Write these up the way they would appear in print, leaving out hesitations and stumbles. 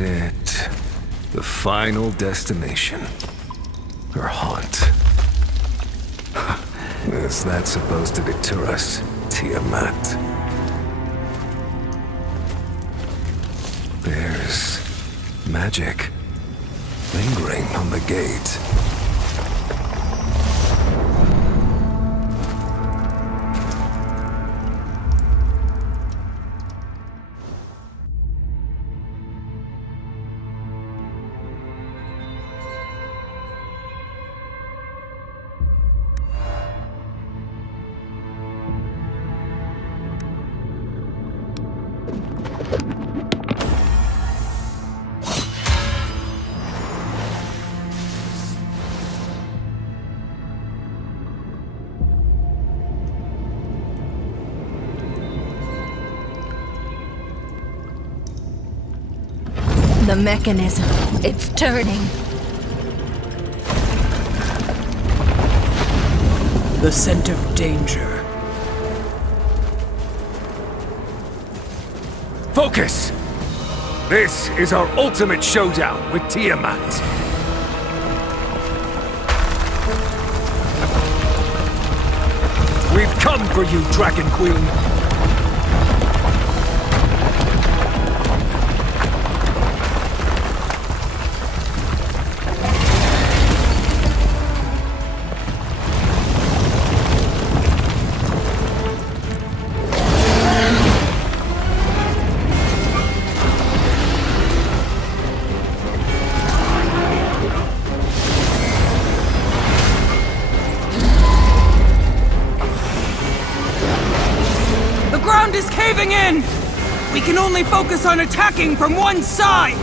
is it? The final destination. Her haunt. Is that supposed to deter us, Tiamat? There's magic lingering on the gate. The mechanism, it's turning. The scent of danger. Focus! This is our ultimate showdown with Tiamat. We've come for you, Dragon Queen. Is caving in! We can only focus on attacking from one side!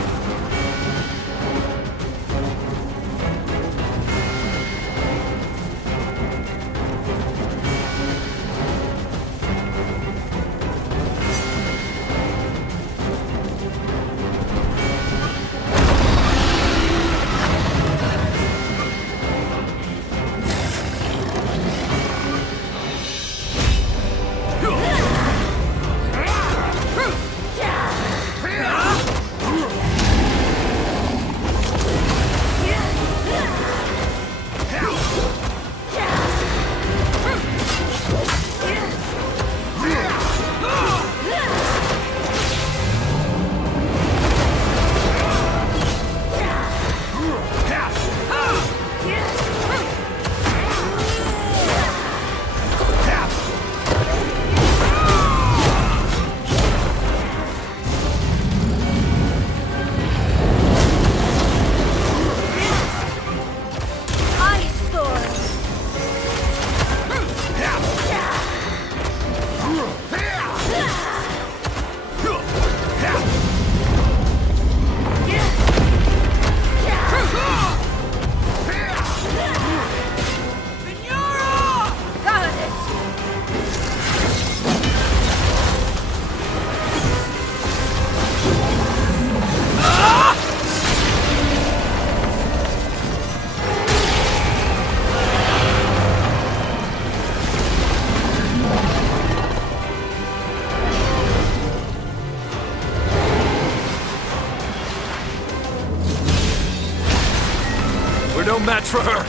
No match for her.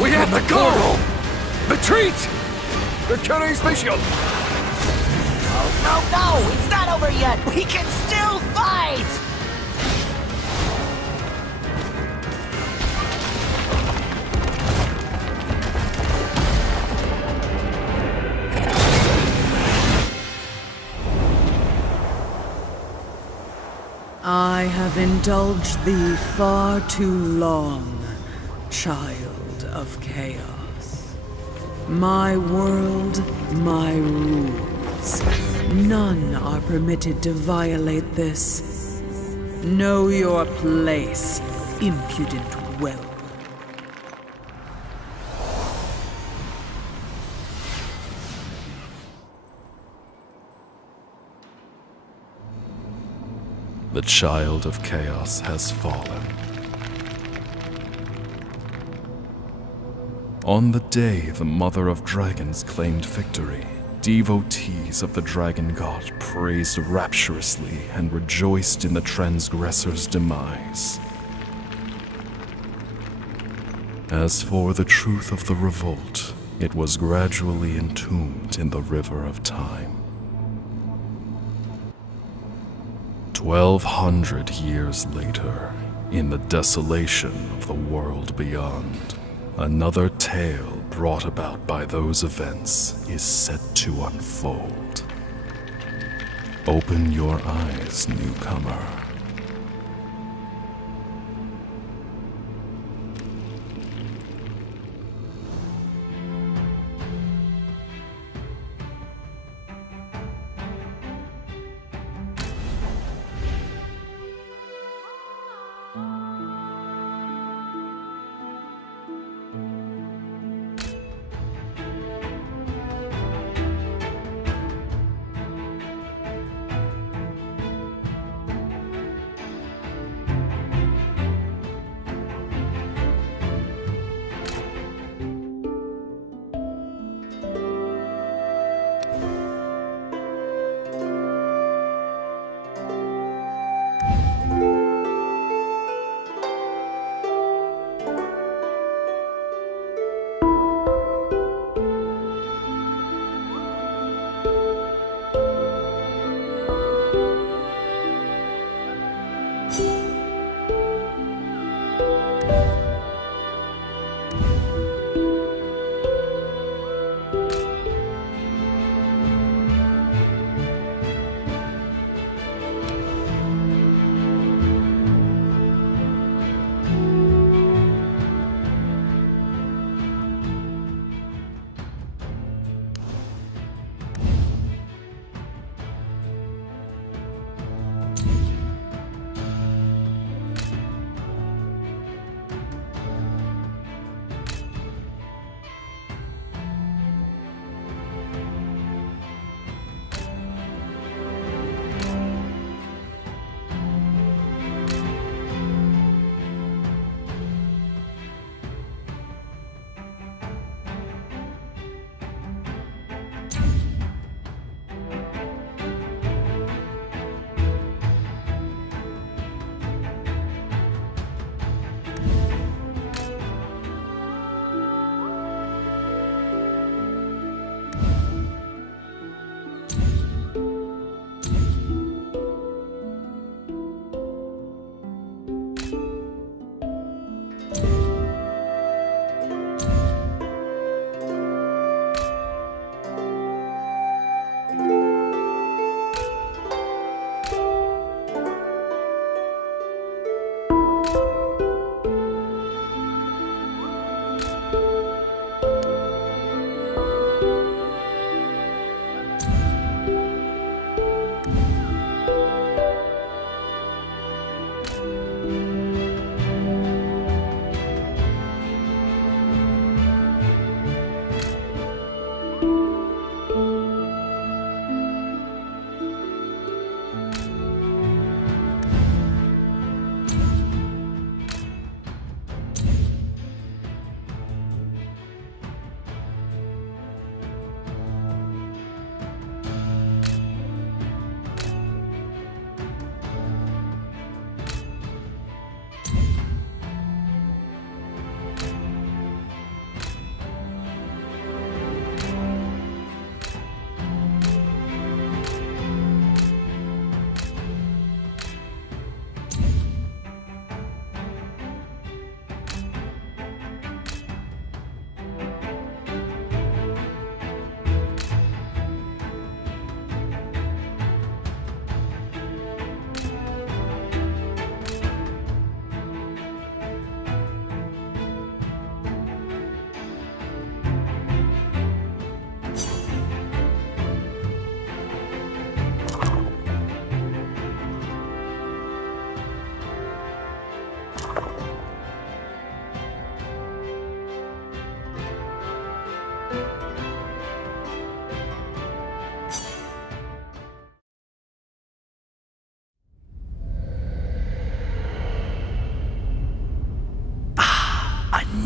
We have to go. Retreat. Recueil spatial. Oh, no, it's not over yet. We can still fight. I have indulged thee far too long. Child of chaos. My world, my rules. None are permitted to violate this. Know your place, impudent whelp. The child of chaos has fallen. On the day the Mother of Dragons claimed victory, Devotees of the dragon god praised rapturously and rejoiced in the transgressor's demise. As for the truth of the revolt, it was gradually entombed in the river of time. 1,200 years later, in the desolation of the world beyond, another tale brought about by those events is set to unfold. Open your eyes, newcomer.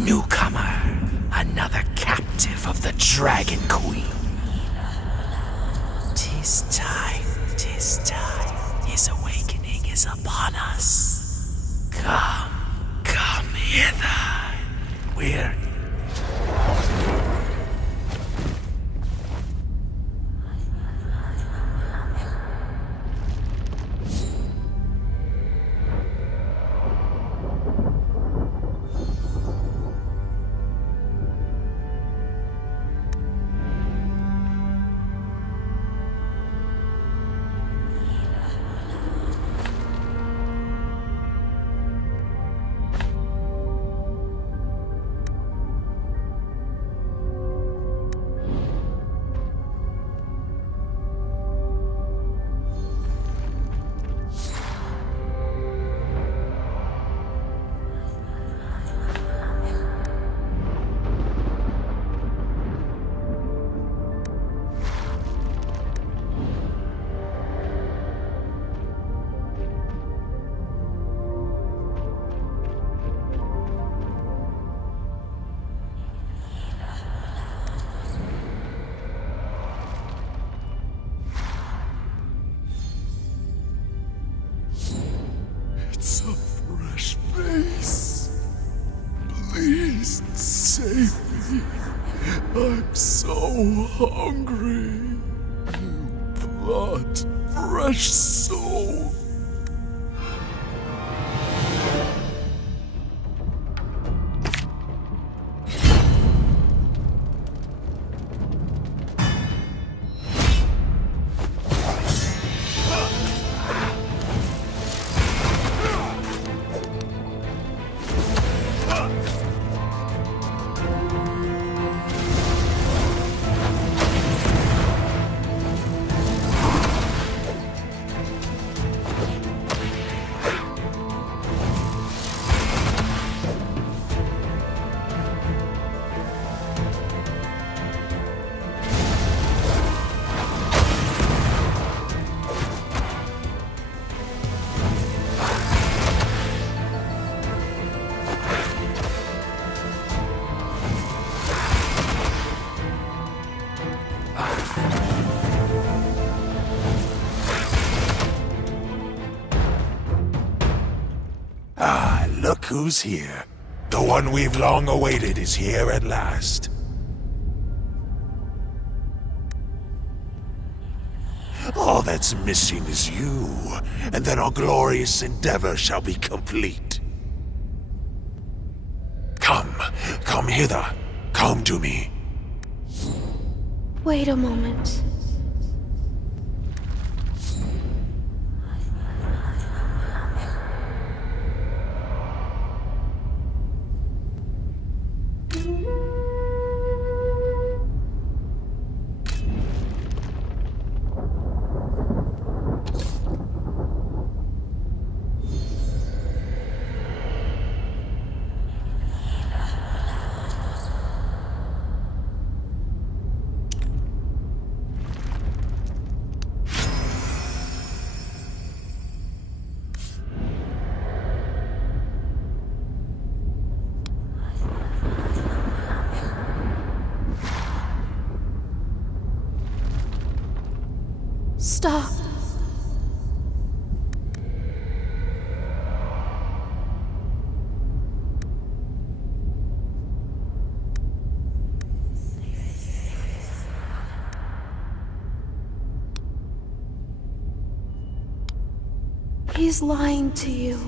Newcomer, another captive of the Dragon Queen. weird. It's a fresh face. Please save me. I'm so hungry. New blood, fresh soul. Look who's here. The one we've long awaited is here at last. All that's missing is you, and then our glorious endeavor shall be complete. Come hither. Come to me. Wait a moment. Stop. He's lying to you.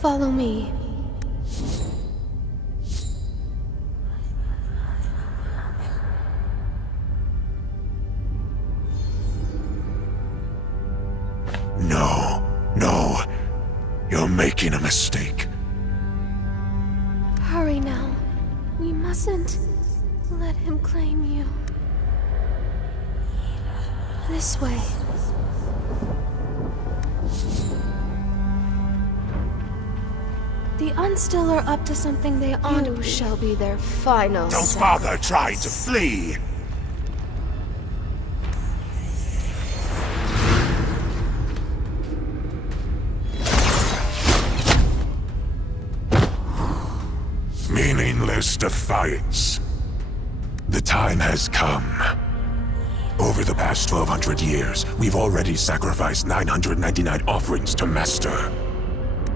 Follow me. No. You're making a mistake. Hurry now. We mustn't let him claim you. This way. The Unstill are up to something they aren't. You shall be their final Don't set. bother trying to flee. Meaningless defiance. The time has come. Over the past 1,200 years, we've already sacrificed 999 offerings to Master.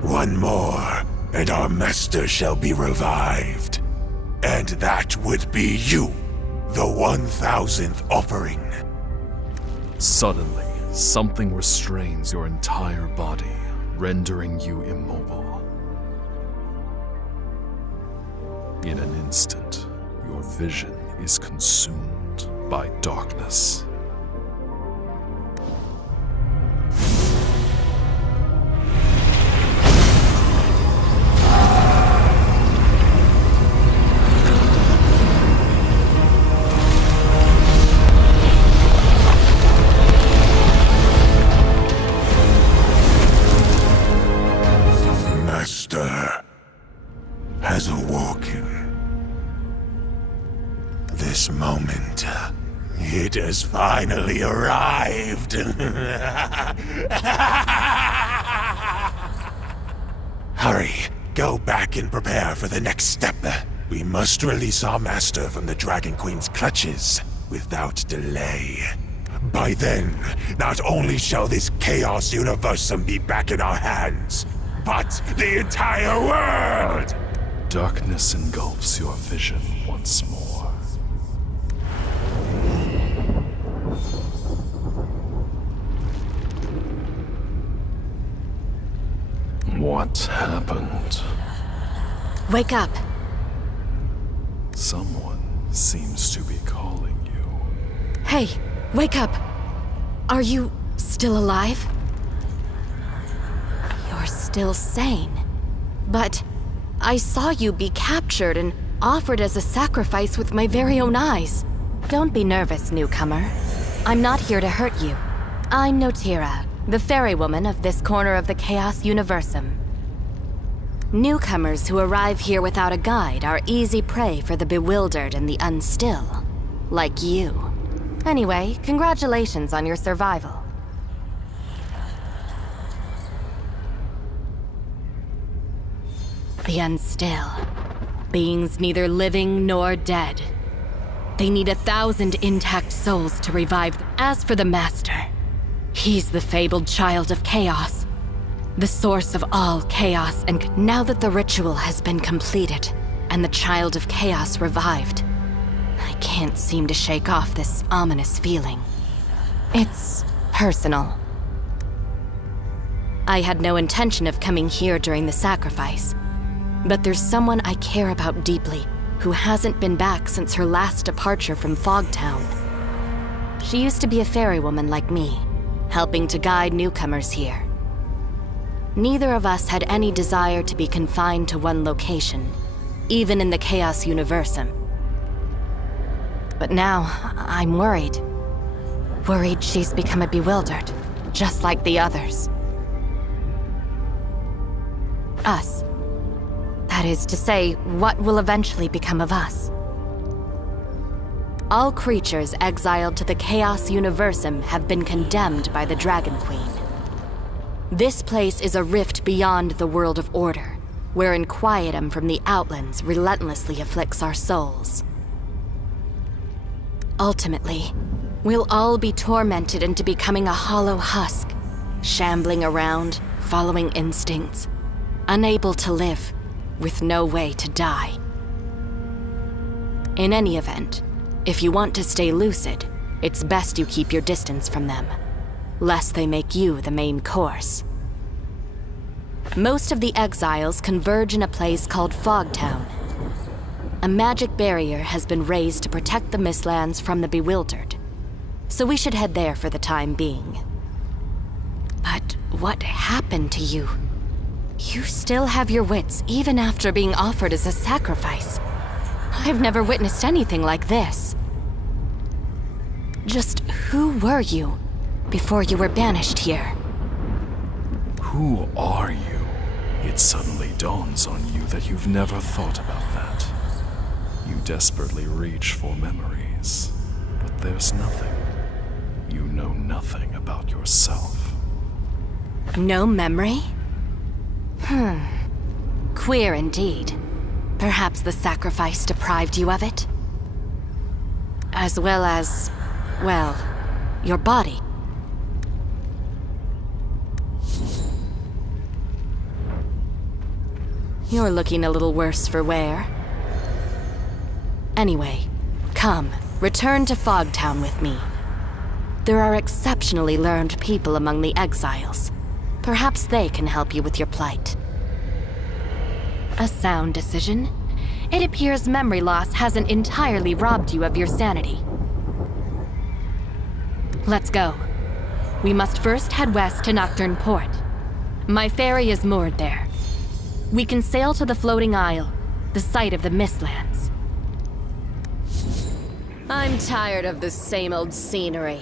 One more, and our master shall be revived. And that would be you, the 1000th offering. Suddenly, something restrains your entire body, rendering you immobile. In an instant, your vision is consumed by darkness. Master has awoken. This moment, it has finally arrived. Hurry, go back and prepare for the next step. We must release our master from the Dragon Queen's clutches without delay. By then, not only shall this chaos universum be back in our hands, but the entire world! Darkness engulfs your vision once more. What happened? Wake up! Someone seems to be calling you. Hey, wake up! Are you still alive? You're still sane. But I saw you be captured and offered as a sacrifice with my very own eyes. Don't be nervous, newcomer. I'm not here to hurt you. I'm Notira, the fairy woman of this corner of the Chaos Universum. Newcomers who arrive here without a guide are easy prey for the bewildered and the unstill, like you. Anyway, congratulations on your survival. The unstill. Beings neither living nor dead. They need 1,000 intact souls to revive them. As for the Master, he's the fabled child of chaos. The source of all chaos, and now that the ritual has been completed, and the child of chaos revived, I can't seem to shake off this ominous feeling. It's personal. I had no intention of coming here during the sacrifice, but there's someone I care about deeply who hasn't been back since her last departure from Fogtown. She used to be a fairy woman like me, helping to guide newcomers here. Neither of us had any desire to be confined to one location, even in the Chaos Universum. But now, I'm worried. Worried she's become a bewildered, just like the others. Us. That is to say, what will eventually become of us. All creatures exiled to the Chaos Universum have been condemned by the Dragon Queen. This place is a rift beyond the world of order, where inquietum from the Outlands relentlessly afflicts our souls. Ultimately, we'll all be tormented into becoming a hollow husk, shambling around, following instincts, unable to live, with no way to die. In any event, if you want to stay lucid, it's best you keep your distance from them, lest they make you the main course. Most of the exiles converge in a place called Fogtown. A magic barrier has been raised to protect the Mistlands from the bewildered, so we should head there for the time being. But what happened to you? You still have your wits even after being offered as a sacrifice. I've never witnessed anything like this. Just who were you before you were banished here? Who are you? It suddenly dawns on you that you've never thought about that. You desperately reach for memories, but there's nothing. You know nothing about yourself. No memory? Queer indeed. Perhaps the sacrifice deprived you of it? As well as, well, your body. You're looking a little worse for wear. Anyway, come, return to Fogtown with me. There are exceptionally learned people among the exiles. Perhaps they can help you with your plight. A sound decision. It appears memory loss hasn't entirely robbed you of your sanity. Let's go. We must first head west to Nocturne Port. My ferry is moored there. We can sail to the Floating Isle, the site of the Mistlands. I'm tired of this same old scenery.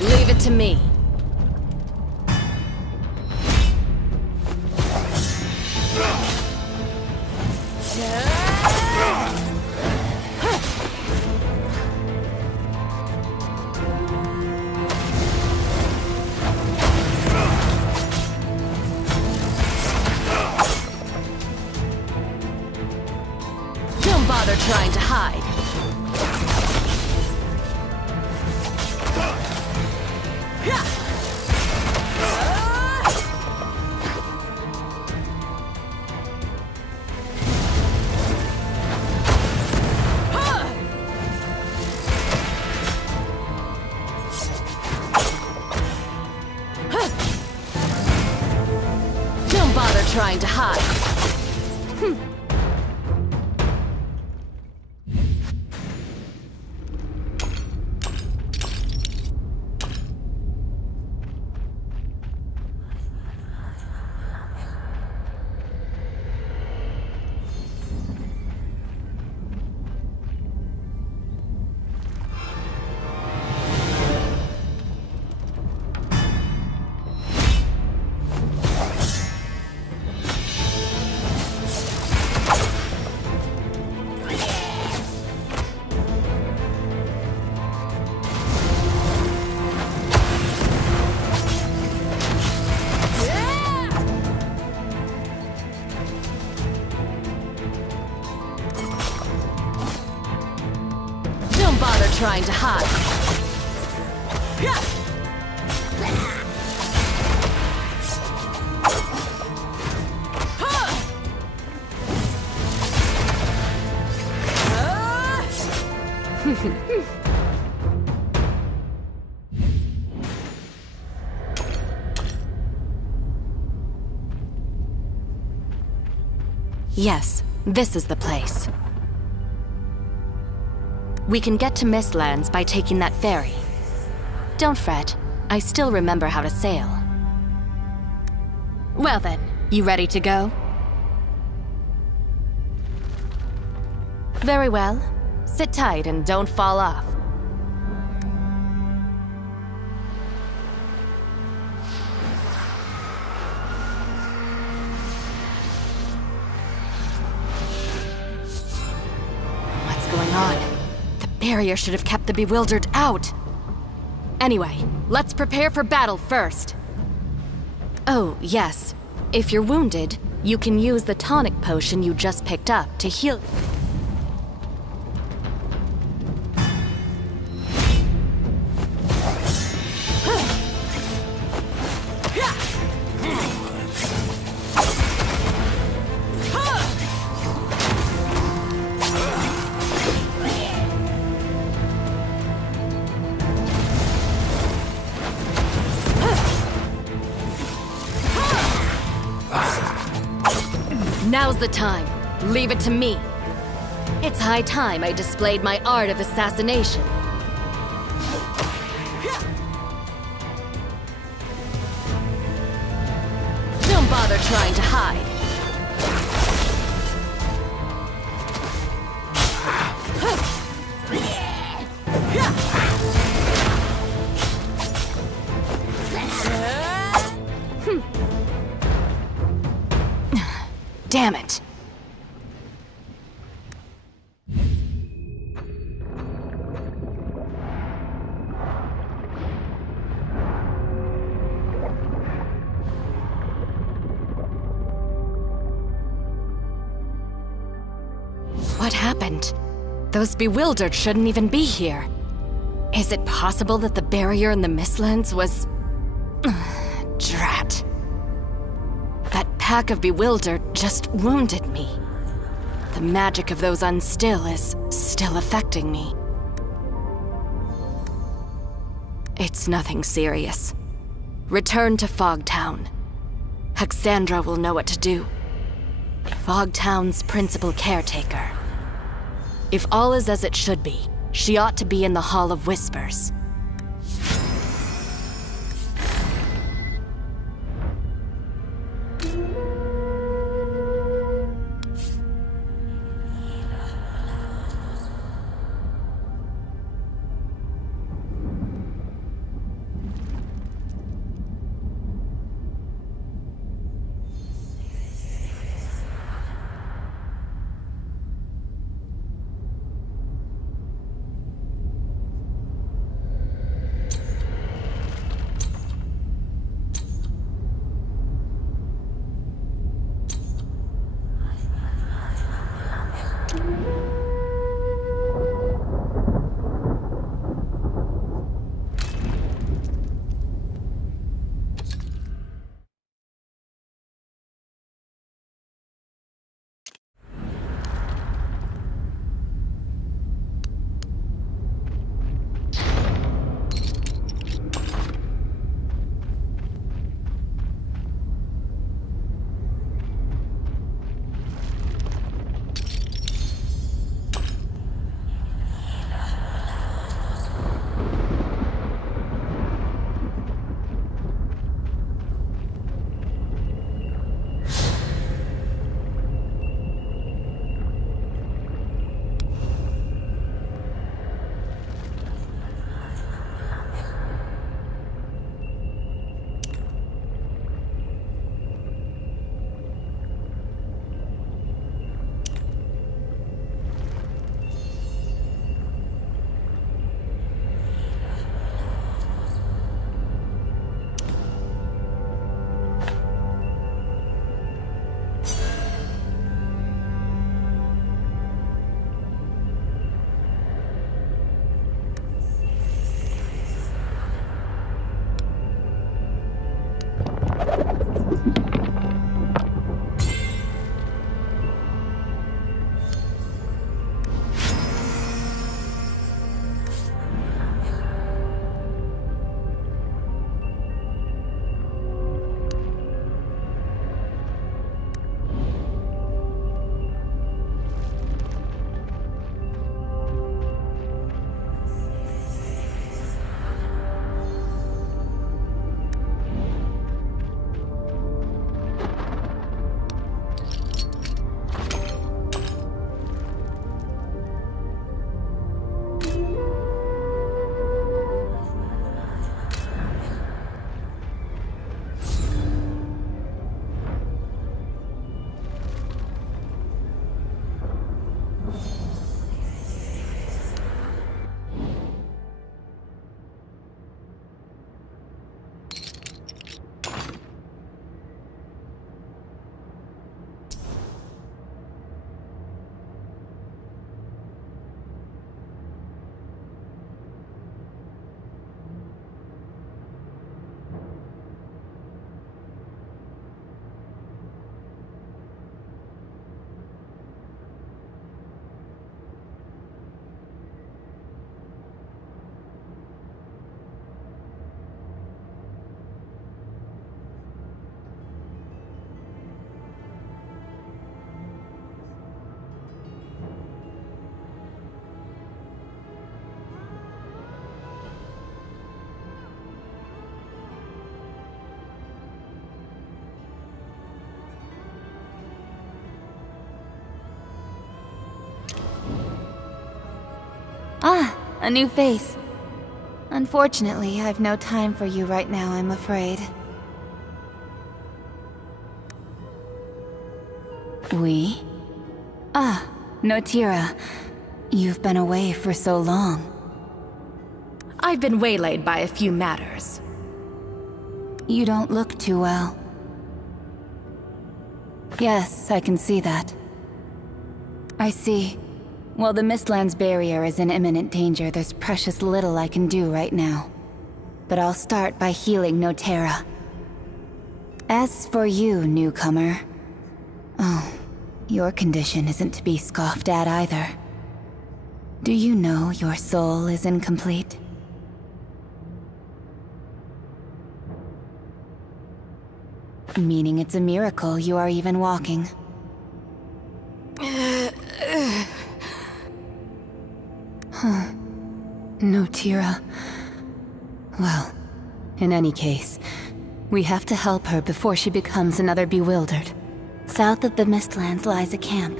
Leave it to me. Don't bother trying to hide. Don't bother trying to hide. Don't bother trying to hide. Yes, this is the place. We can get to Mistlands by taking that ferry. Don't fret, I still remember how to sail. Well then, you ready to go? Very well. Sit tight and don't fall off. What's going on? The barrier should have kept the bewildered out. Anyway, let's prepare for battle first. Oh, yes. If you're wounded, you can use the tonic potion you just picked up to heal. Now's the time. Leave it to me. It's high time I displayed my art of assassination. Don't bother trying to hide. Damn it. What happened? Those bewildered shouldn't even be here. Is it possible that the barrier in the Mistlands was... Drat. That pack of bewildered just wounded me. The magic of those unstill is still affecting me. It's nothing serious. Return to Fogtown. Hexandra will know what to do. Fogtown's principal caretaker. If all is as it should be, she ought to be in the Hall of Whispers. a new face. Unfortunately, I've no time for you right now, I'm afraid. We? Ah, Notira. You've been away for so long. I've been waylaid by a few matters. You don't look too well. Yes, I can see that. I see. While the Mistlands barrier is in imminent danger, there's precious little I can do right now. But I'll start by healing Notera. As for you, newcomer... Oh, your condition isn't to be scoffed at either. Do you know your soul is incomplete? Meaning it's a miracle you are even walking. Huh. Notira. Well, in any case, we have to help her before she becomes another bewildered. South of the Mistlands lies a camp.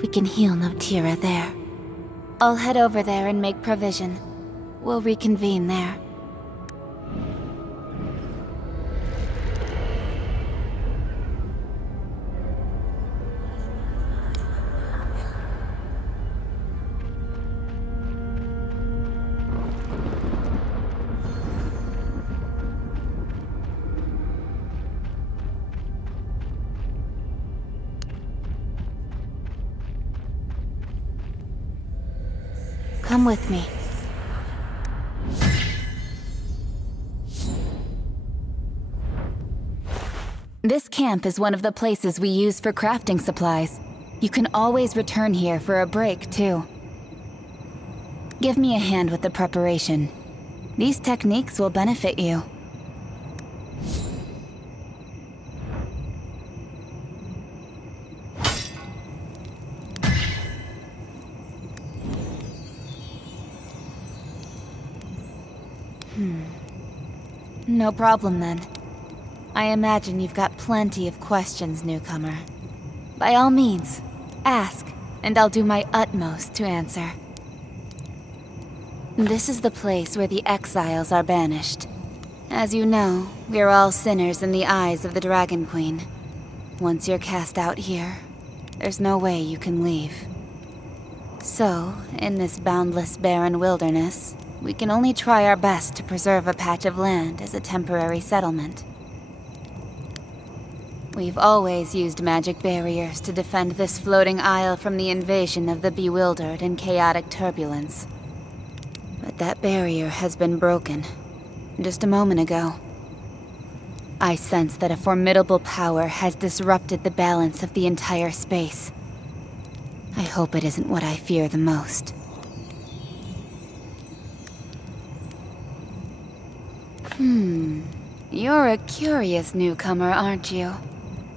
We can heal Notira there. I'll head over there and make provision. We'll reconvene there. Come with me. This camp is one of the places we use for crafting supplies. You can always return here for a break, too. Give me a hand with the preparation. These techniques will benefit you. No problem, then. I imagine you've got plenty of questions, newcomer. By all means, ask, and I'll do my utmost to answer. This is the place where the exiles are banished. As you know, we're all sinners in the eyes of the Dragon Queen. Once you're cast out here, there's no way you can leave. So, in this boundless, barren wilderness, we can only try our best to preserve a patch of land as a temporary settlement. We've always used magic barriers to defend this floating isle from the invasion of the bewildered and chaotic turbulence. But that barrier has been broken, just a moment ago. I sense that a formidable power has disrupted the balance of the entire space. I hope it isn't what I fear the most. You're a curious newcomer, aren't you?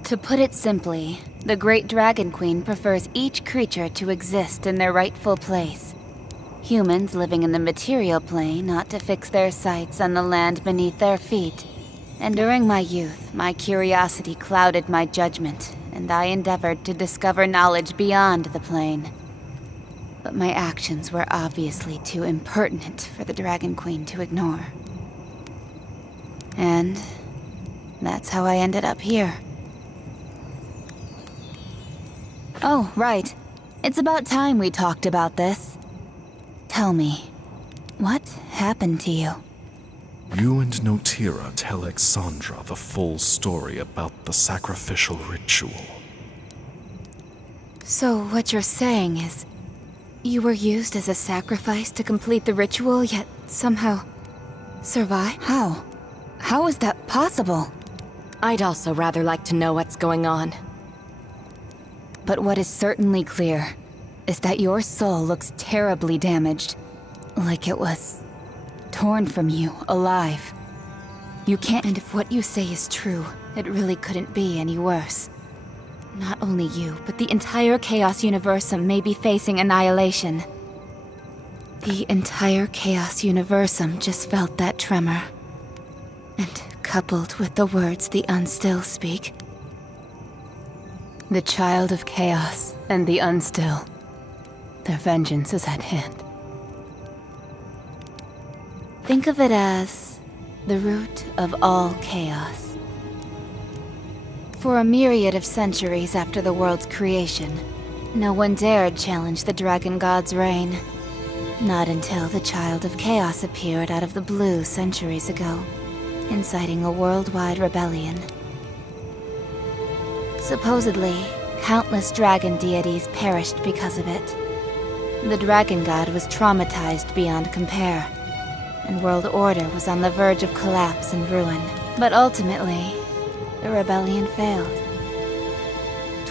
To put it simply, the Great Dragon Queen prefers each creature to exist in their rightful place. Humans living in the material plane ought to fix their sights on the land beneath their feet. And during my youth, my curiosity clouded my judgment, and I endeavored to discover knowledge beyond the plane. But my actions were obviously too impertinent for the Dragon Queen to ignore. And that's how I ended up here. Oh, right. It's about time we talked about this. Tell me, what happened to you? You and Notira tell Exandra the full story about the sacrificial ritual. So what you're saying is, you were used as a sacrifice to complete the ritual, yet somehow survive? How? How is that possible? I'd also rather like to know what's going on. But what is certainly clear is that your soul looks terribly damaged. Like it was torn from you, alive. You can't... And if what you say is true, it really couldn't be any worse. Not only you, but the entire Chaos Universum may be facing annihilation. The entire Chaos Universum just felt that tremor. And coupled with the words the Unstill speak. The child of chaos and the Unstill. Their vengeance is at hand. Think of it as the root of all chaos. For a myriad of centuries after the world's creation, no one dared challenge the Dragon God's reign. Not until the Child of Chaos appeared out of the blue centuries ago, inciting a worldwide rebellion. Supposedly, countless dragon deities perished because of it. The Dragon God was traumatized beyond compare, and world order was on the verge of collapse and ruin. But ultimately, the rebellion failed.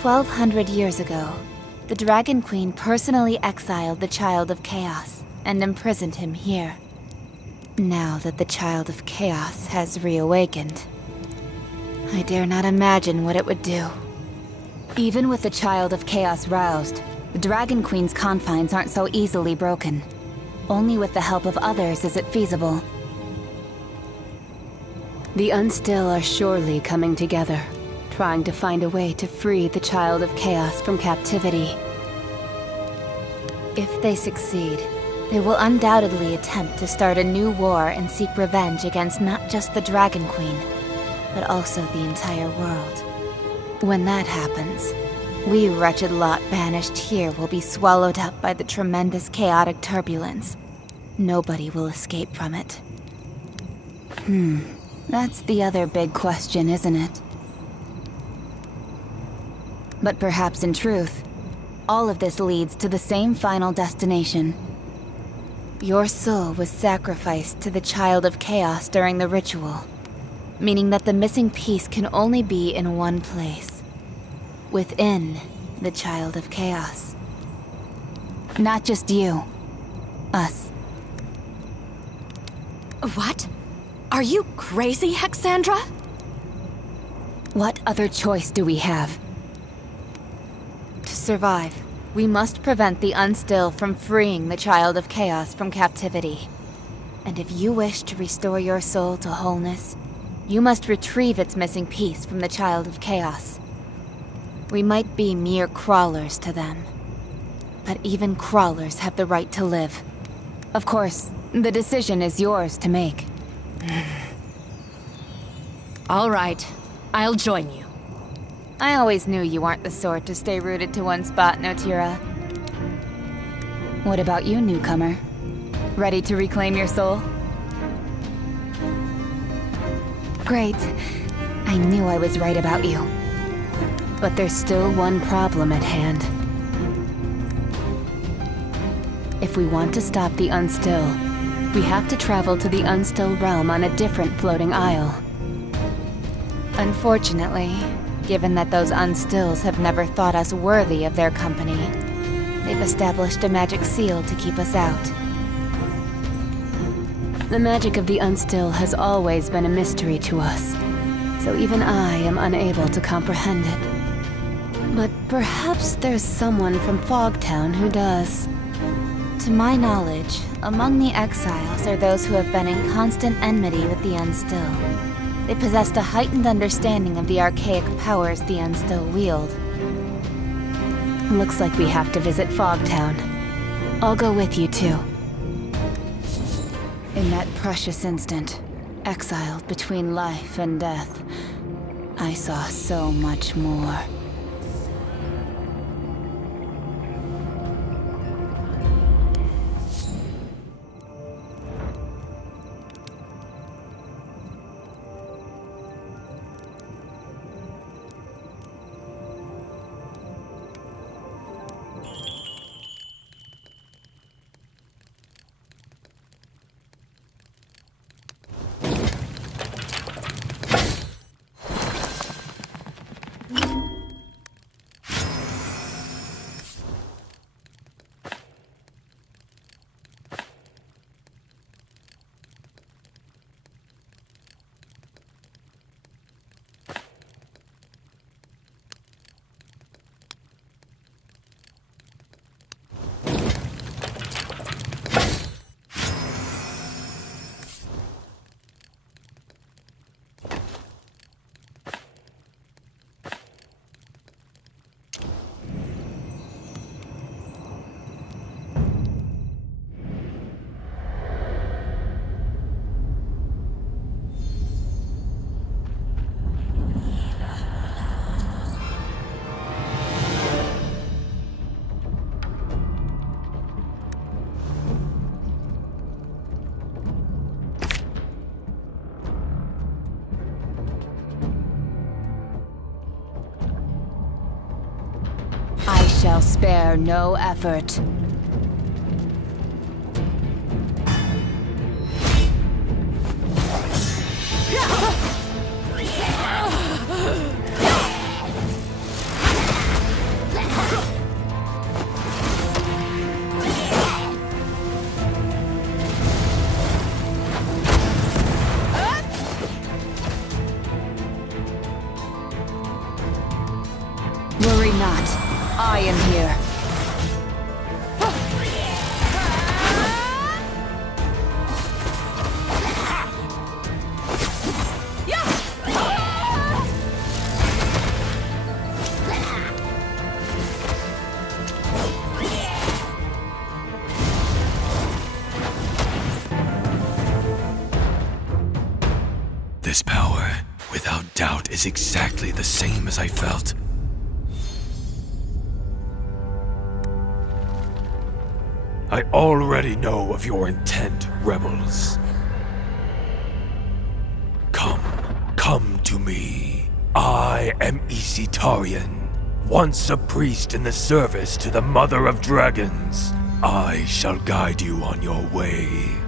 1,200 years ago, the Dragon Queen personally exiled the Child of Chaos and imprisoned him here. Now that the Child of Chaos has reawakened, I dare not imagine what it would do. Even with the Child of Chaos roused, the Dragon Queen's confines aren't so easily broken. Only with the help of others is it feasible. The Unstill are surely coming together, trying to find a way to free the Child of Chaos from captivity. If they succeed, they will undoubtedly attempt to start a new war and seek revenge against not just the Dragon Queen, but also the entire world. When that happens, we wretched lot banished here will be swallowed up by the tremendous chaotic turbulence. Nobody will escape from it. That's the other big question, isn't it? But perhaps in truth, all of this leads to the same final destination. Your soul was sacrificed to the Child of Chaos during the ritual, meaning that the missing piece can only be in one place. Within the Child of Chaos. Not just you. Us. What? Are you crazy, Hexandra? What other choice do we have? To survive, we must prevent the Unstill from freeing the Child of Chaos from captivity. And if you wish to restore your soul to wholeness, you must retrieve its missing piece from the Child of Chaos. We might be mere crawlers to them, but even crawlers have the right to live. Of course, the decision is yours to make. All right, I'll join you. I always knew you weren't the sort to stay rooted to one spot, Notira. What about you, newcomer? Ready to reclaim your soul? Great. I knew I was right about you. But there's still one problem at hand. If we want to stop the Unstill, we have to travel to the Unstill realm on a different floating isle. Unfortunately, given that those Unstills have never thought us worthy of their company, they've established a magic seal to keep us out. The magic of the Unstill has always been a mystery to us, so even I am unable to comprehend it. But perhaps there's someone from Fogtown who does. To my knowledge, among the exiles are those who have been in constant enmity with the Unstill. They possessed a heightened understanding of the archaic powers the Unstill wield. Looks like we have to visit Fogtown. I'll go with you too. In that precious instant, exiled between life and death, I saw so much more. shall spare no effort. Worry not. I am here. This power, without doubt, is exactly the same as I felt. I already know of your intent, rebels. Come to me. I am Isitarian, once a priest in the service to the Mother of Dragons. I shall guide you on your way.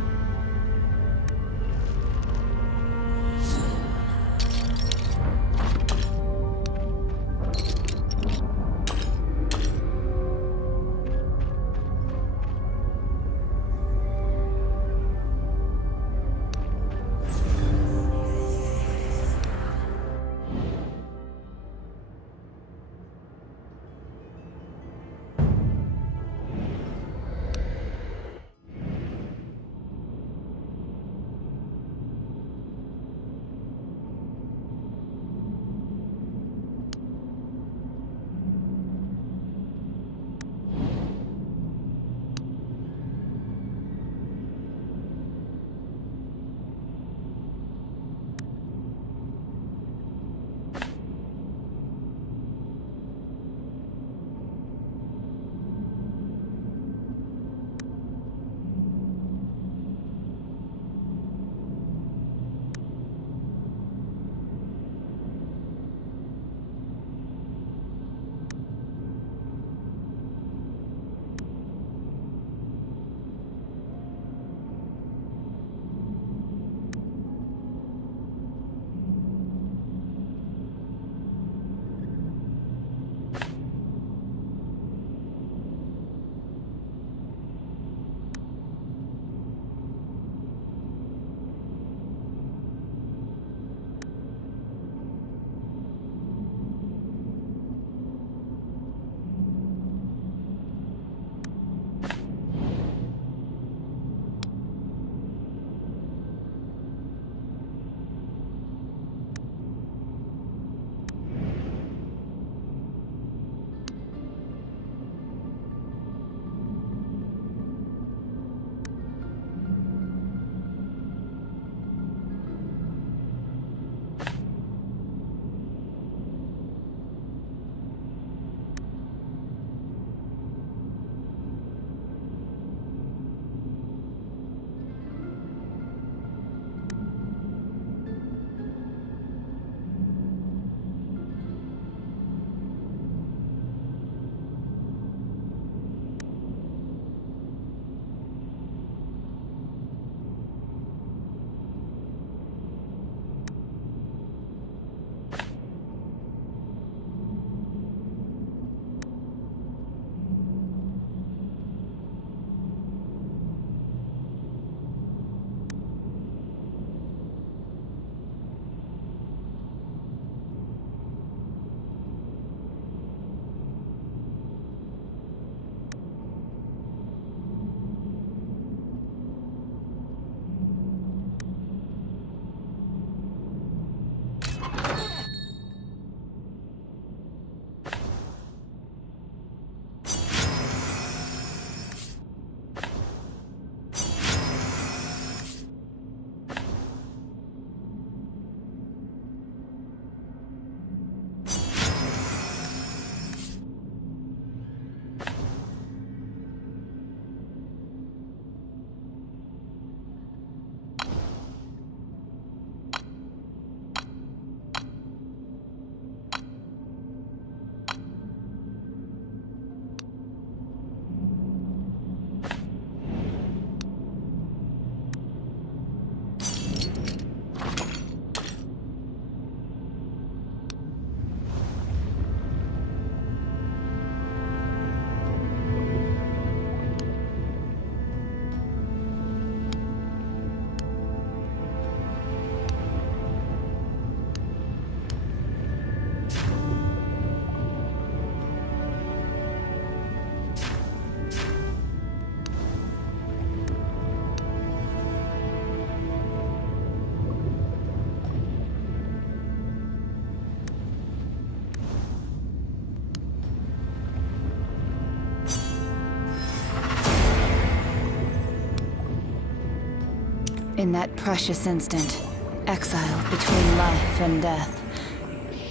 In that precious instant, exiled between life and death,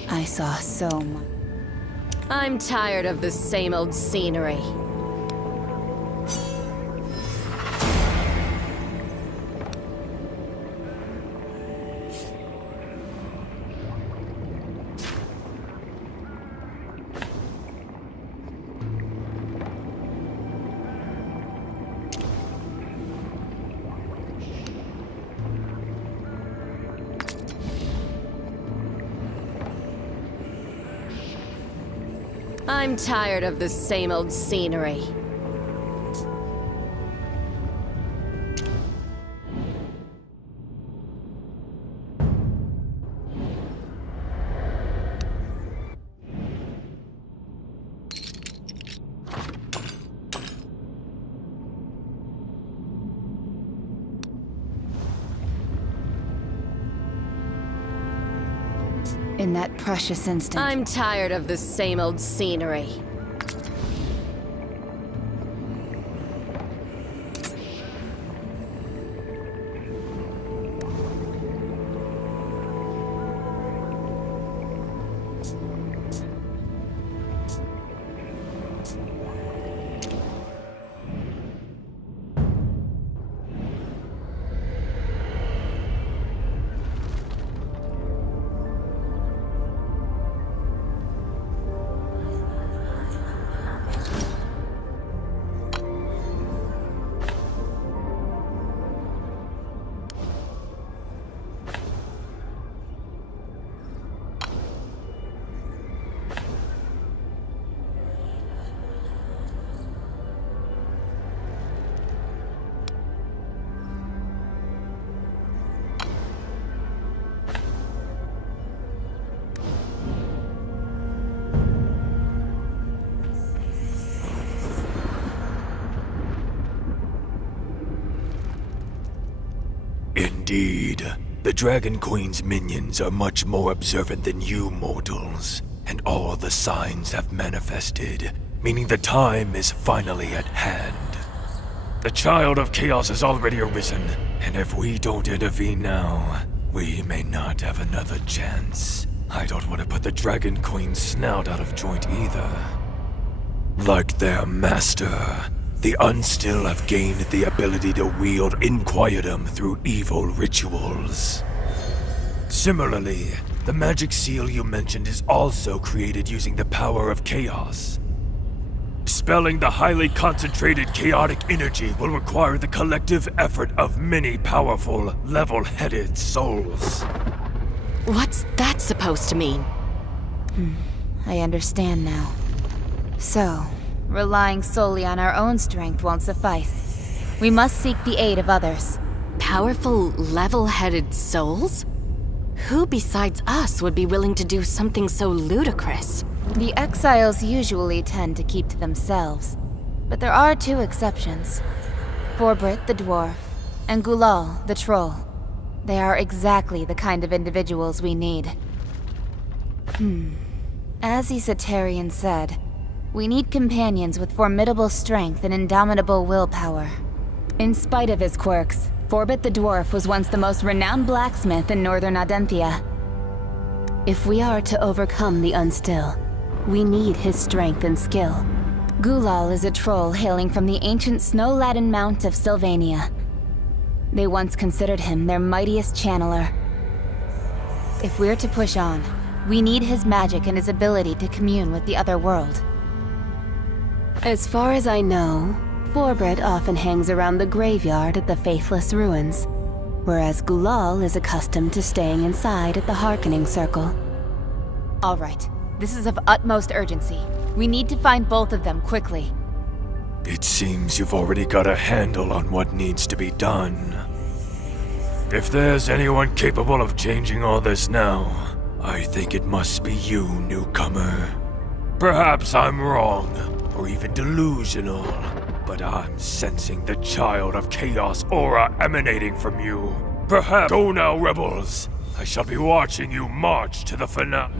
I saw so much. I'm tired of the same old scenery. I'm tired of the same old scenery. In that precious instant. I'm tired of the same old scenery. Indeed. The Dragon Queen's minions are much more observant than you mortals, and all the signs have manifested, meaning the time is finally at hand. The Child of Chaos has already arisen, and if we don't intervene now, we may not have another chance. I don't want to put the Dragon Queen's snout out of joint either. Like their master, the Unstill have gained the ability to wield Inquietum through evil rituals. Similarly, the magic seal you mentioned is also created using the power of chaos. Expelling the highly concentrated chaotic energy will require the collective effort of many powerful, level-headed souls. What's that supposed to mean? I understand now. So, relying solely on our own strength won't suffice. We must seek the aid of others. Powerful, level-headed souls? Who besides us would be willing to do something so ludicrous? The exiles usually tend to keep to themselves, but there are two exceptions. Forbrit the dwarf, and Gulal the troll. They are exactly the kind of individuals we need. As Esoterian said, we need companions with formidable strength and indomitable willpower. In spite of his quirks, Forbit the dwarf was once the most renowned blacksmith in northern Adenthia. If we are to overcome the Unstill, we need his strength and skill. Gulal is a troll hailing from the ancient snow-laden mount of Sylvania. They once considered him their mightiest channeler. If we're to push on, we need his magic and his ability to commune with the other world. As far as I know, Forbrit often hangs around the graveyard at the Faithless Ruins, whereas Gulal is accustomed to staying inside at the Hearkening Circle. All right, this is of utmost urgency. We need to find both of them quickly. It seems you've already got a handle on what needs to be done. If there's anyone capable of changing all this now, I think it must be you, newcomer. Perhaps I'm wrong, or even delusional, but I'm sensing the Child of Chaos aura emanating from you. Perhaps— Go now, rebels! I shall be watching you march to the finale.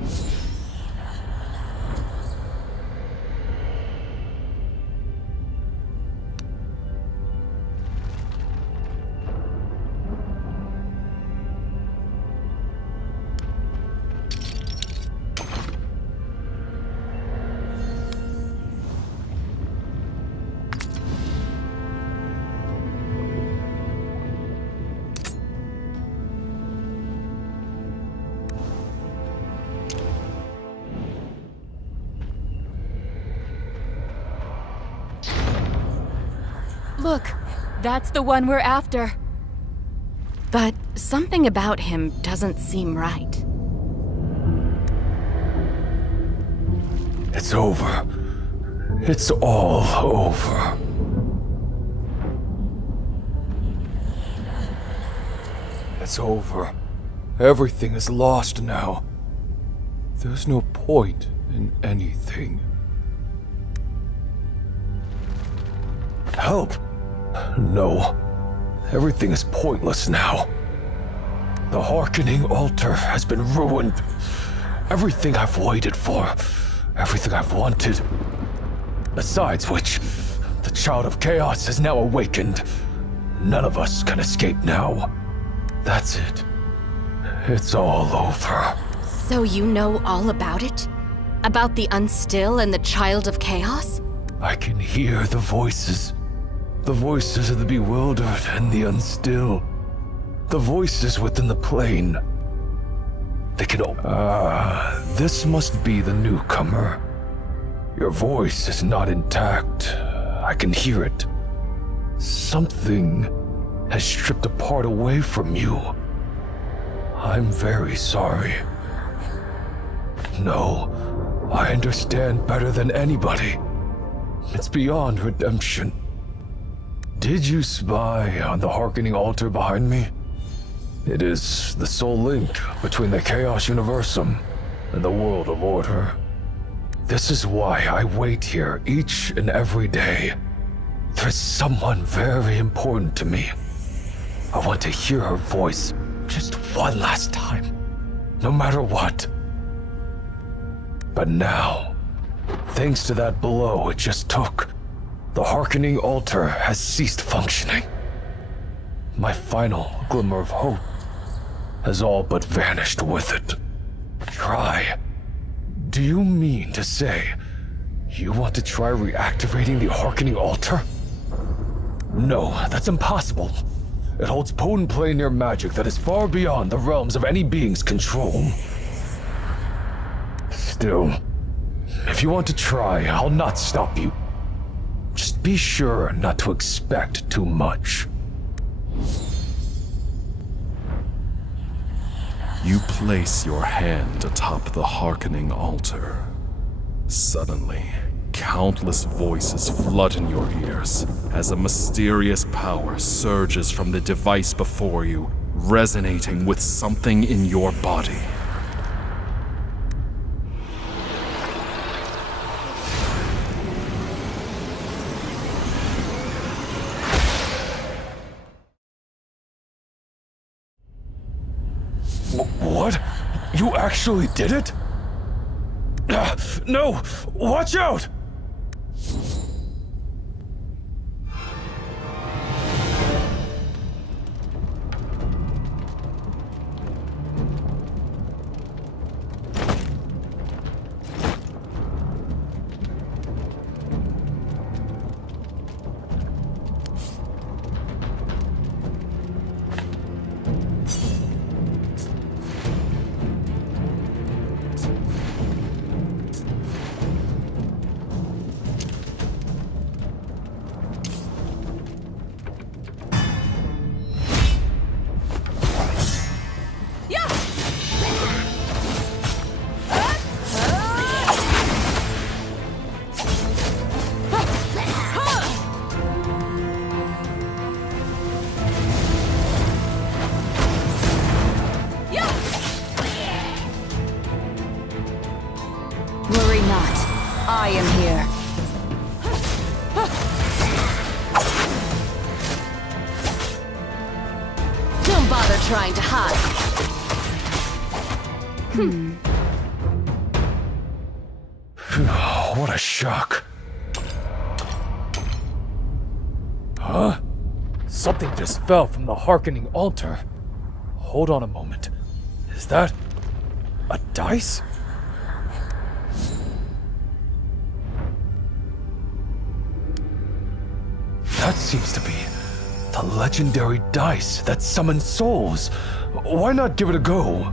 Look, that's the one we're after. But something about him doesn't seem right. It's over. It's all over. It's over. Everything is lost now. There's no point in anything. Help! No. Everything is pointless now. The Hearkening Altar has been ruined. Everything I've waited for. Everything I've wanted. Besides which, the Child of Chaos has now awakened. None of us can escape now. That's it. It's all over. So you know all about it? About the Unstill and the Child of Chaos? I can hear the voices. The voices of the bewildered and the unstill. The voices within the plane. They can... this must be the newcomer. Your voice is not intact. I can hear it. Something has stripped a part away from you. I'm very sorry. No, I understand better than anybody. It's beyond redemption. Did you spy on the Hearkening Altar behind me? It is the sole link between the Chaos Universum and the world of order. This is why I wait here each and every day. There's someone very important to me. I want to hear her voice just one last time, no matter what. But now, thanks to that blow it just took, the Hearkening Altar has ceased functioning. My final glimmer of hope has all but vanished with it. Try? Do you mean to say you want to try reactivating the Hearkening Altar? No, that's impossible. It holds potent planar magic that is far beyond the realms of any being's control. Still, if you want to try, I'll not stop you. Just be sure not to expect too much. You place your hand atop the Hearkening Altar. Suddenly, countless voices flood in your ears as a mysterious power surges from the device before you, resonating with something in your body. What? You actually did it? No! Watch out! Worry not. I am here. Don't bother trying to hide. What a shock. Huh? Something just fell from the Hearkening Altar. Hold on a moment. Is that a dice? That seems to be the legendary dice that summons souls. Why not give it a go?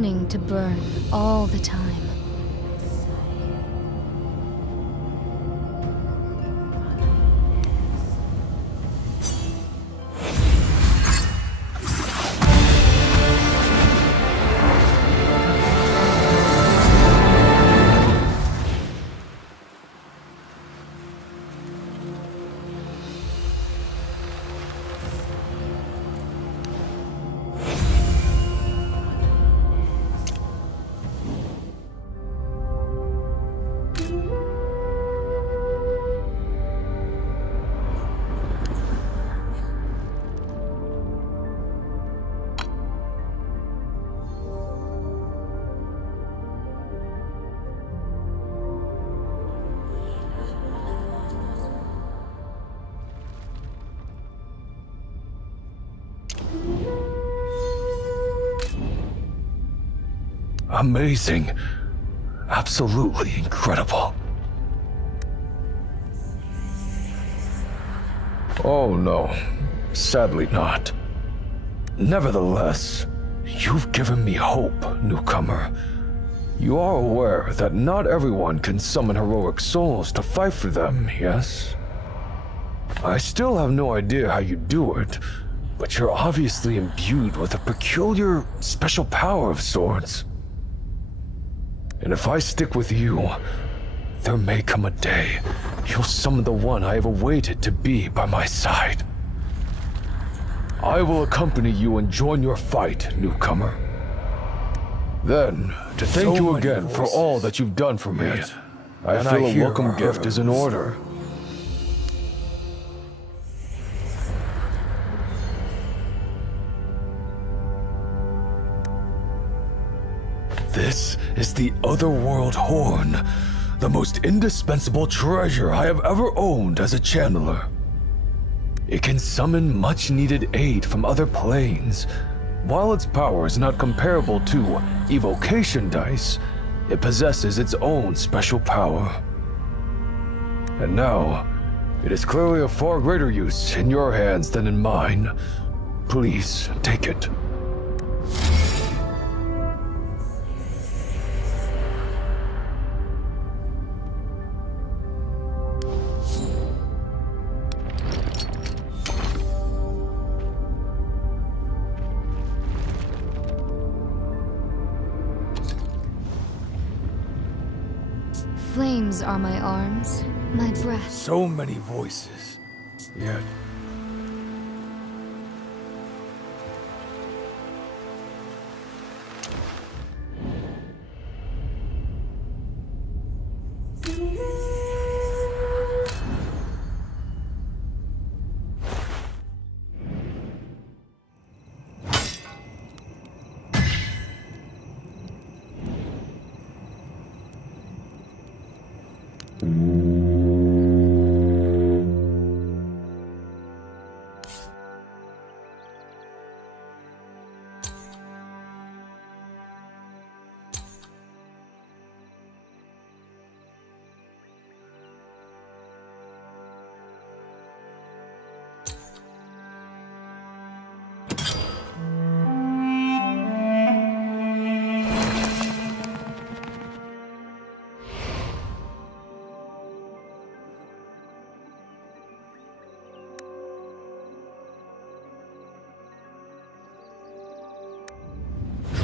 yearning to burn all the time. Amazing. Absolutely incredible. Oh no, sadly not. Nevertheless, you've given me hope, newcomer. You are aware that not everyone can summon heroic souls to fight for them, yes? I still have no idea how you do it, but you're obviously imbued with a peculiar, special power of sorts. And if I stick with you, there may come a day you'll summon the one I have awaited to be by my side. I will accompany you and join your fight, newcomer. Then, to thank you again for all that you've done for me, I feel a welcome gift is in order. This is the Otherworld Horn, the most indispensable treasure I have ever owned as a channeler. It can summon much-needed aid from other planes. While its power is not comparable to evocation dice, it possesses its own special power. And now, it is clearly of far greater use in your hands than in mine. Please, take it. Flames are my arms, my breath. So many voices, yet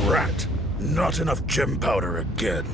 Rat! Not enough gem powder again.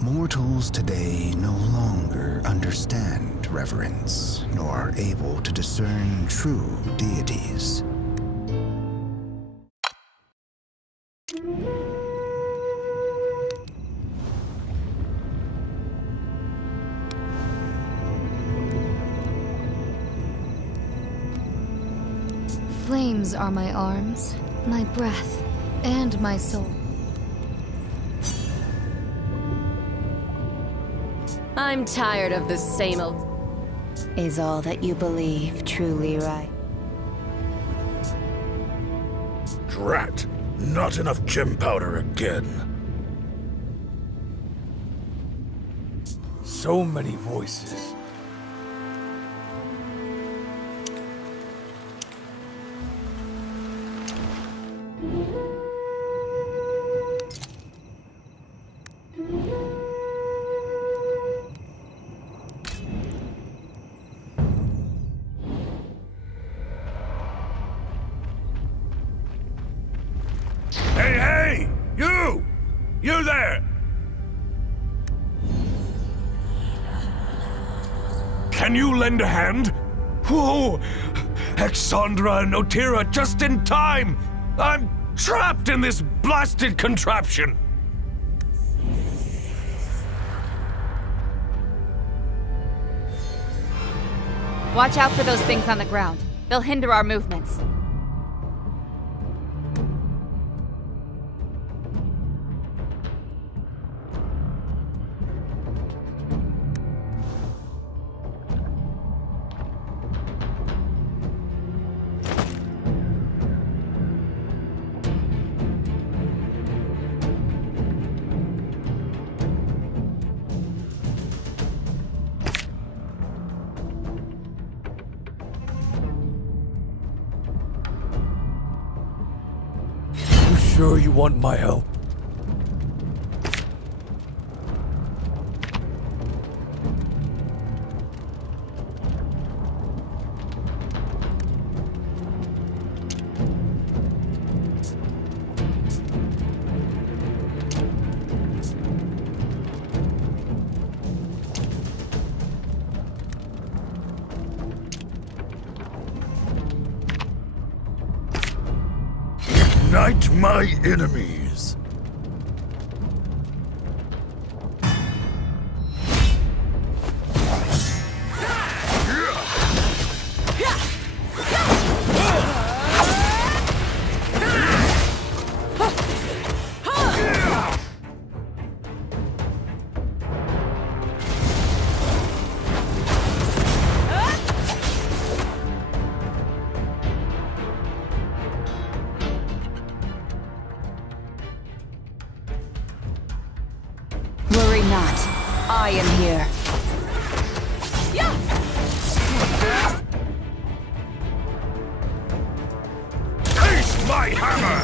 Mortals today no longer understand reverence, nor are able to discern true deities. flames are my arms, my breath, and my soul. I'm tired of the same old... Is all that you believe truly right? Drat! Not enough gem powder again. So many voices. Hey! You! You there! Can you lend a hand? Whoa! Exandra and Otira just in time! I'm trapped in this blasted contraption! Watch out for those things on the ground. They'll hinder our movements. Sure you want my help? Ignite my enemies! Worry not. I am here. Taste my hammer!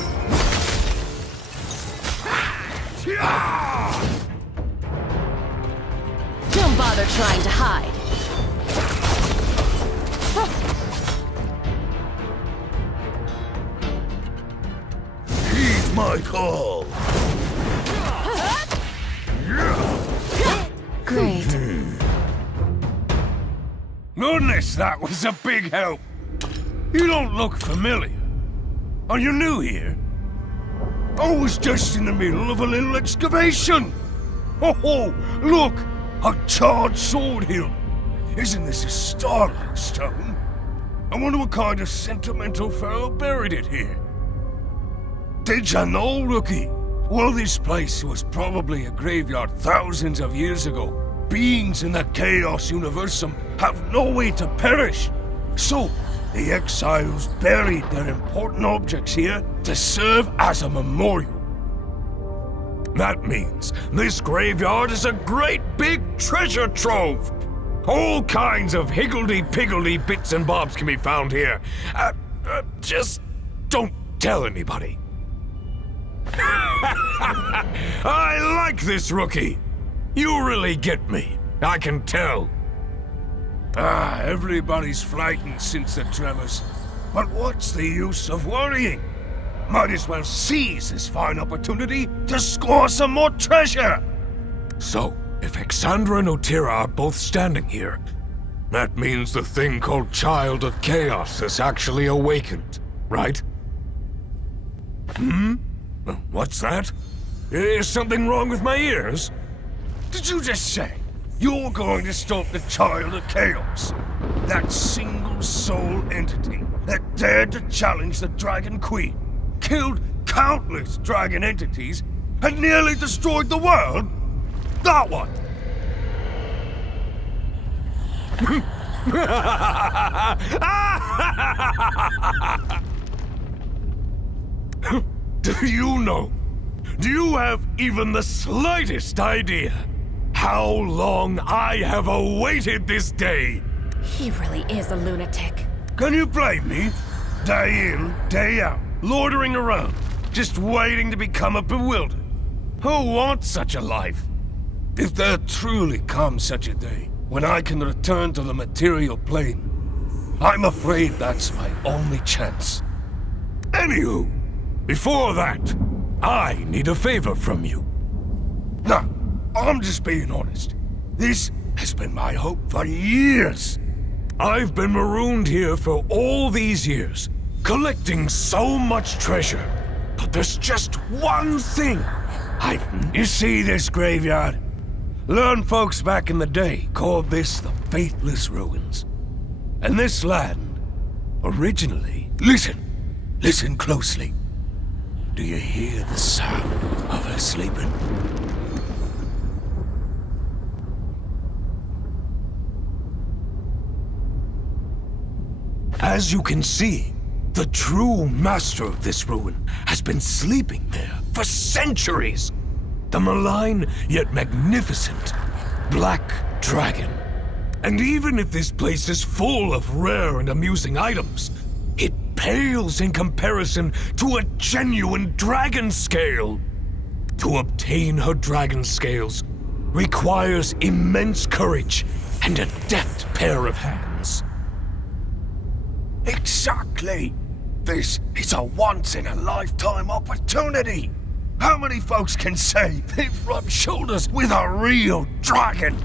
Don't bother trying to hide. Heed my call! Great. Goodness, that was a big help! You don't look familiar. Are you new here? I was just in the middle of a little excavation! Oh, look! A charred sword hilt! Isn't this a startling stone? I wonder what kind of sentimental fellow buried it here. Did ya know, rookie? Well, this place was probably a graveyard thousands of years ago. Beings in the Chaos Universum have no way to perish. So, the exiles buried their important objects here to serve as a memorial. That means this graveyard is a great big treasure trove. All kinds of higgledy-piggledy bits and bobs can be found here. Just don't tell anybody. I like this rookie. You really get me. I can tell. Everybody's frightened since the tremors. But what's the use of worrying? Might as well seize this fine opportunity to score some more treasure. So, if Exandra and Otira are both standing here, that means the thing called Child of Chaos has actually awakened, right? What's that? Is something wrong with my ears? Did you just say You're going to stop the Child of Chaos. That single-soul entity that dared to challenge the Dragon Queen, killed countless dragon entities, and nearly destroyed the world? That one! Do you know? Do you have even the slightest idea how long I have awaited this day? He really is a lunatic. Can you blame me? Day in, day out, loitering around, just waiting to become a bewildered. Who wants such a life? If there truly comes such a day, when I can return to the material plane, I'm afraid that's my only chance. Anywho, before that, I need a favor from you. Nah, I'm just being honest. This has been my hope for years. I've been marooned here for all these years, collecting so much treasure. But there's just one thing. You see this graveyard? Learned folks back in the day called this the Faithless Ruins. And this land, originally... Listen closely. Do you hear the sound of her sleeping? As you can see, the true master of this ruin has been sleeping there for centuries. The malign yet magnificent Black Dragon. And even if this place is full of rare and amusing items, it pales in comparison to a genuine dragon scale. To obtain her dragon scales requires immense courage and a deft pair of hands. Exactly! This is a once-in-a-lifetime opportunity! How many folks can say they've rubbed shoulders with a real dragon?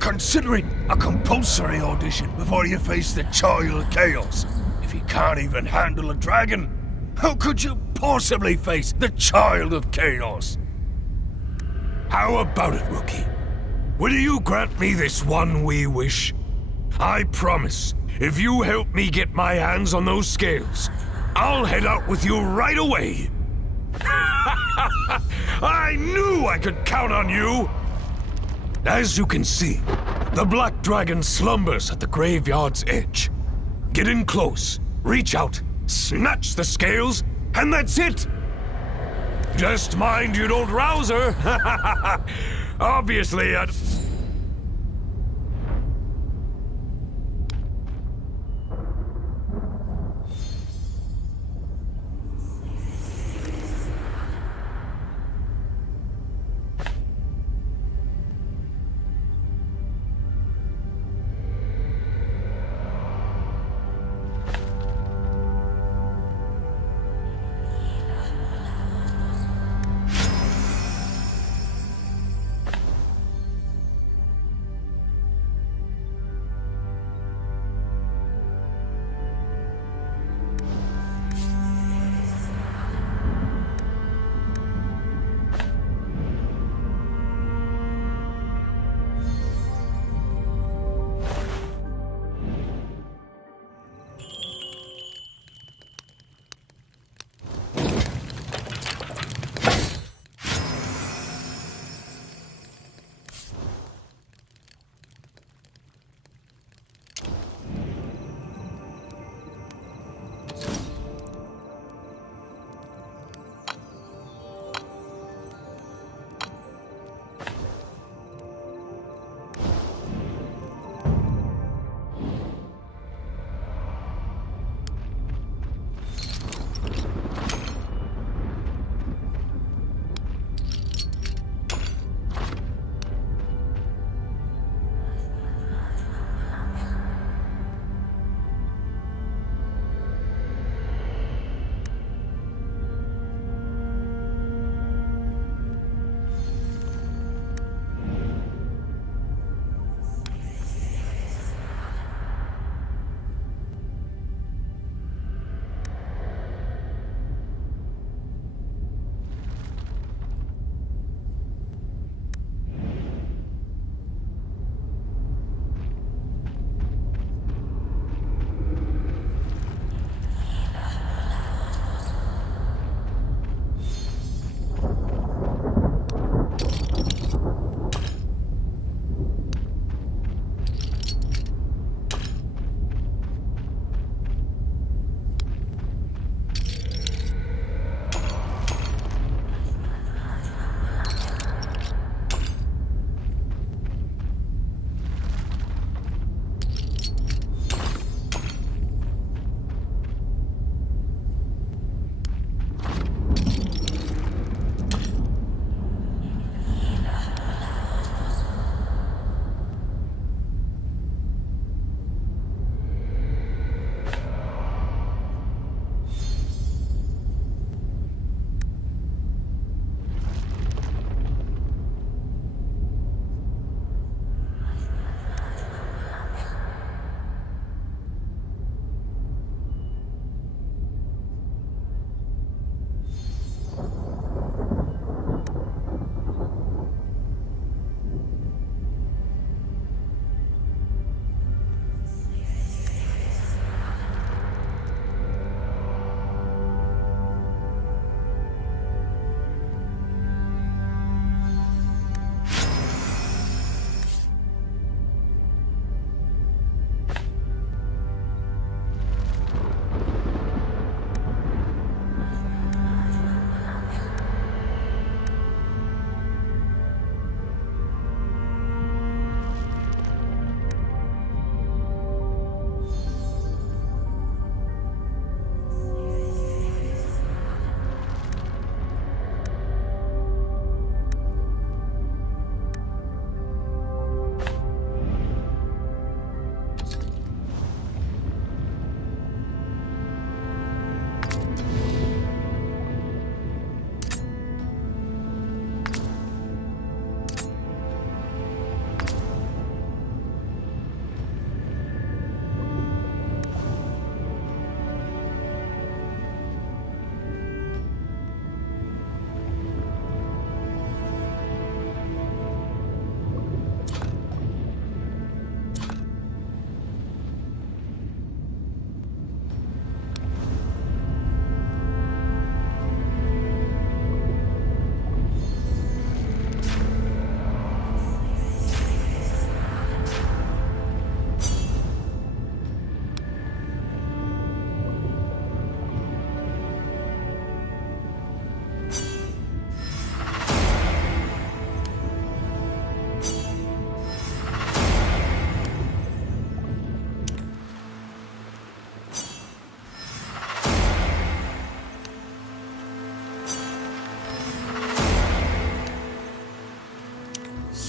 Consider it a compulsory audition before you face the Child of Chaos. If you can't even handle a dragon, how could you possibly face the Child of Chaos? How about it, Rookie? Will you grant me this one wee wish? I promise, if you help me get my hands on those scales, I'll head out with you right away. I knew I could count on you! As you can see, the Black Dragon slumbers at the graveyard's edge. Get in close, reach out, snatch the scales, and that's it! Just mind you don't rouse her! Obviously,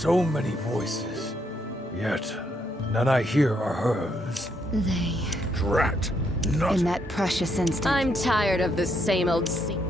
so many voices, yet none I hear are hers. They... Drat. Not... In that precious instant. I'm tired of this same old scene.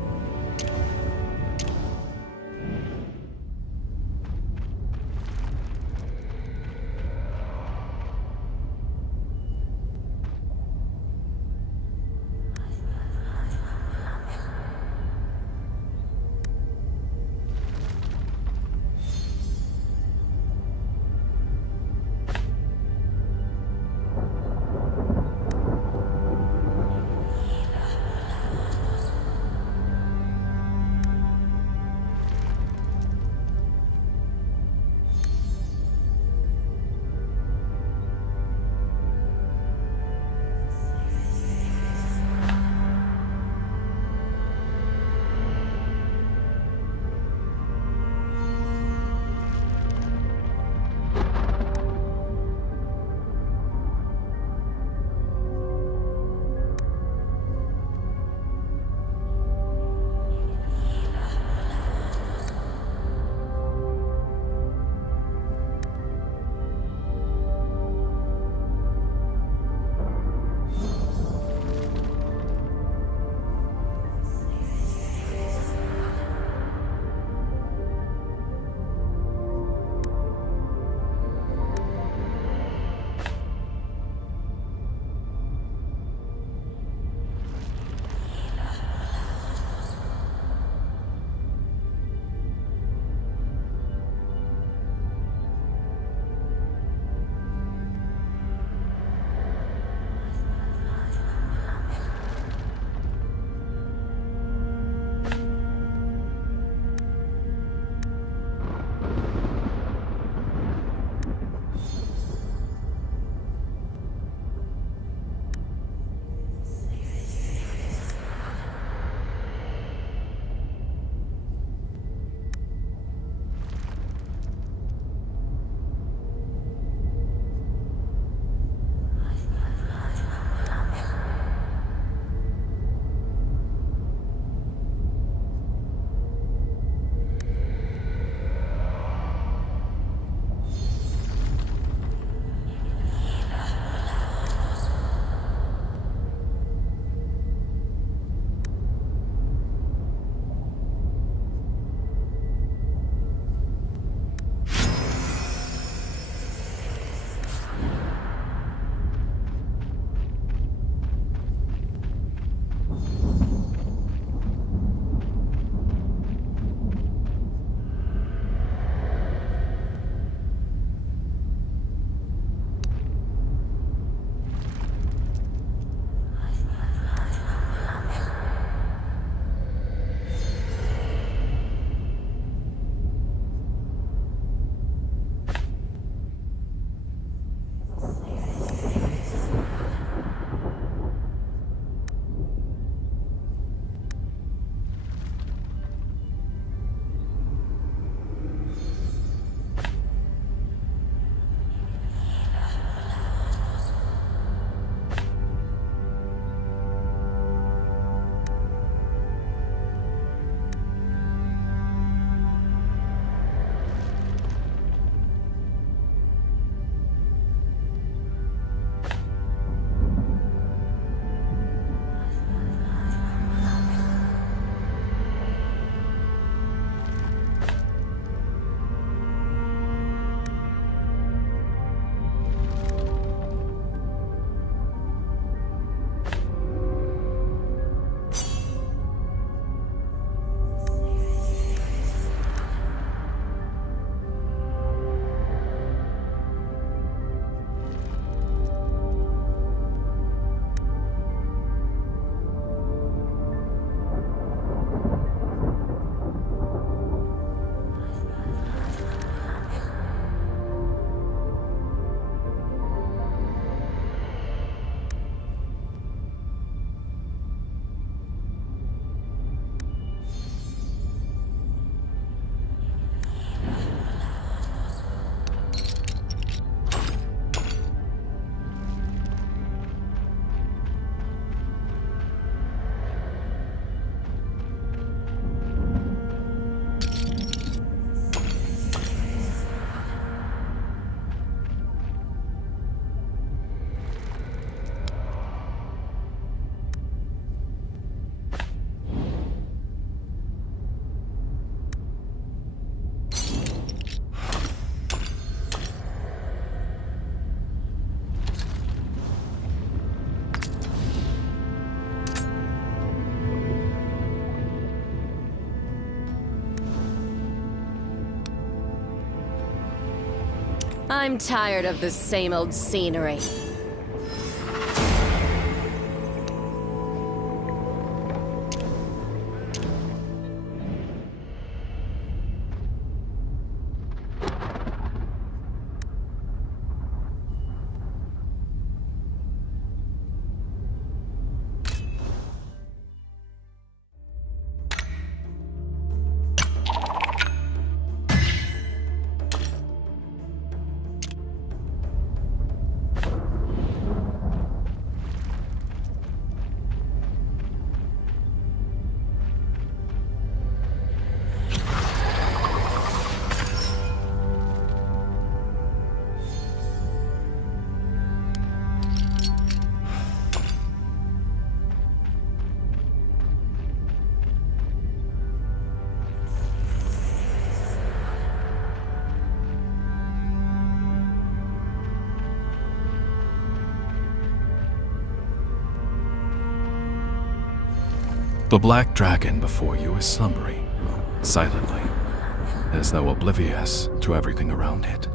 I'm tired of the same old scenery. The black dragon before you is slumbering, silently, as though oblivious to everything around it.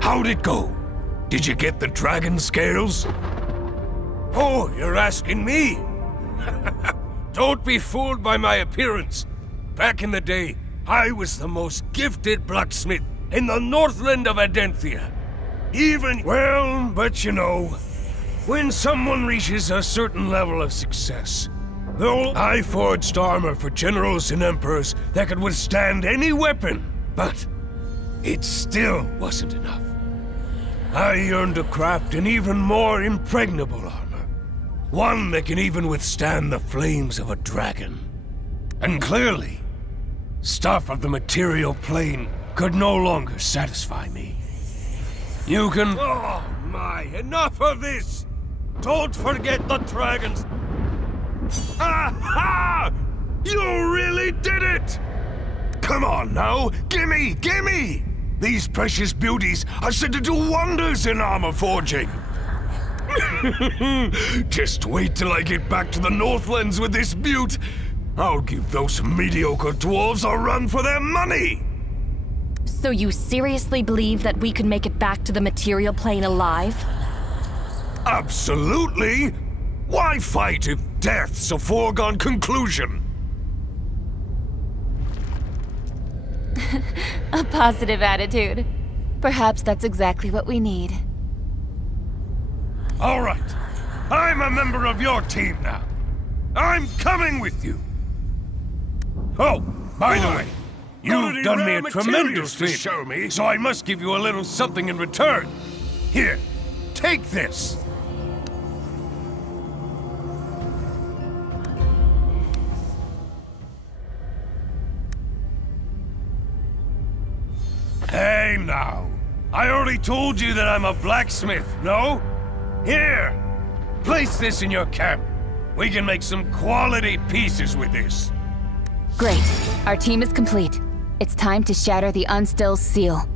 How'd it go? Did you get the dragon scales? Oh, you're asking me? Don't be fooled by my appearance. Back in the day, I was the most gifted blacksmith in the Northland of Adenthia. Well, but you know, when someone reaches a certain level of success, though I forged armor for generals and emperors that could withstand any weapon, but it still wasn't enough. I earned to craft an even more impregnable armor. One that can even withstand the flames of a dragon. And clearly, stuff of the material plane could no longer satisfy me. You can... Oh my, enough of this! Don't forget the dragons! Ha! You really did it! Come on now, gimme! These precious beauties are said to do wonders in armor forging. Just wait till I get back to the Northlands with this beaut. I'll give those mediocre dwarves a run for their money. So you seriously believe that we could make it back to the material plane alive? Absolutely! Why fight if death's a foregone conclusion? A positive attitude. Perhaps that's exactly what we need. All right. I'm a member of your team now. I'm coming with you. Oh, by the way, you've done me a tremendous favor, so I must give you a little something in return. Here, take this. Hey now, I already told you that I'm a blacksmith, no? Here, place this in your camp. We can make some quality pieces with this. Great. Our team is complete. It's time to shatter the Unstill seal.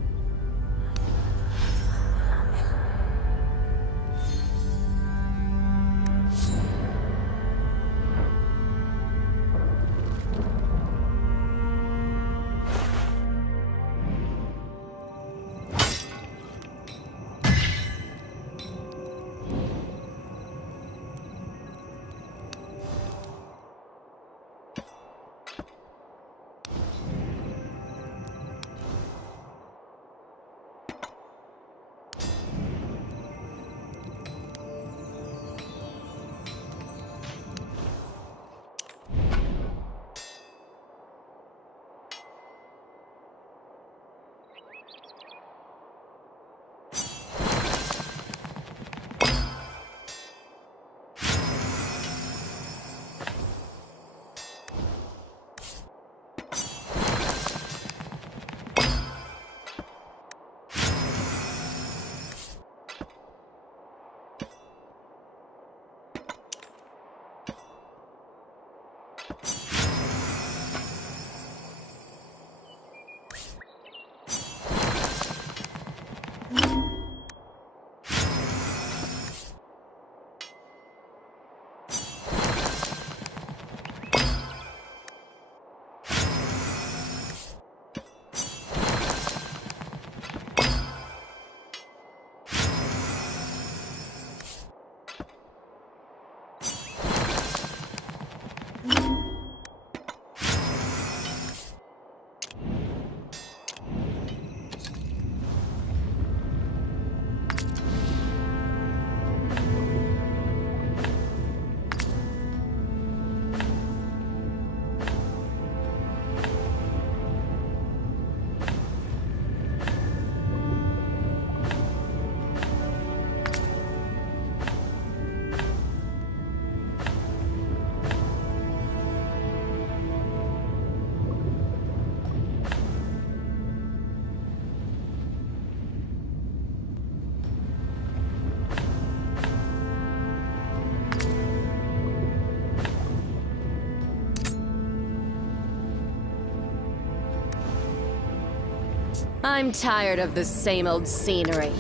I'm tired of the same old scenery.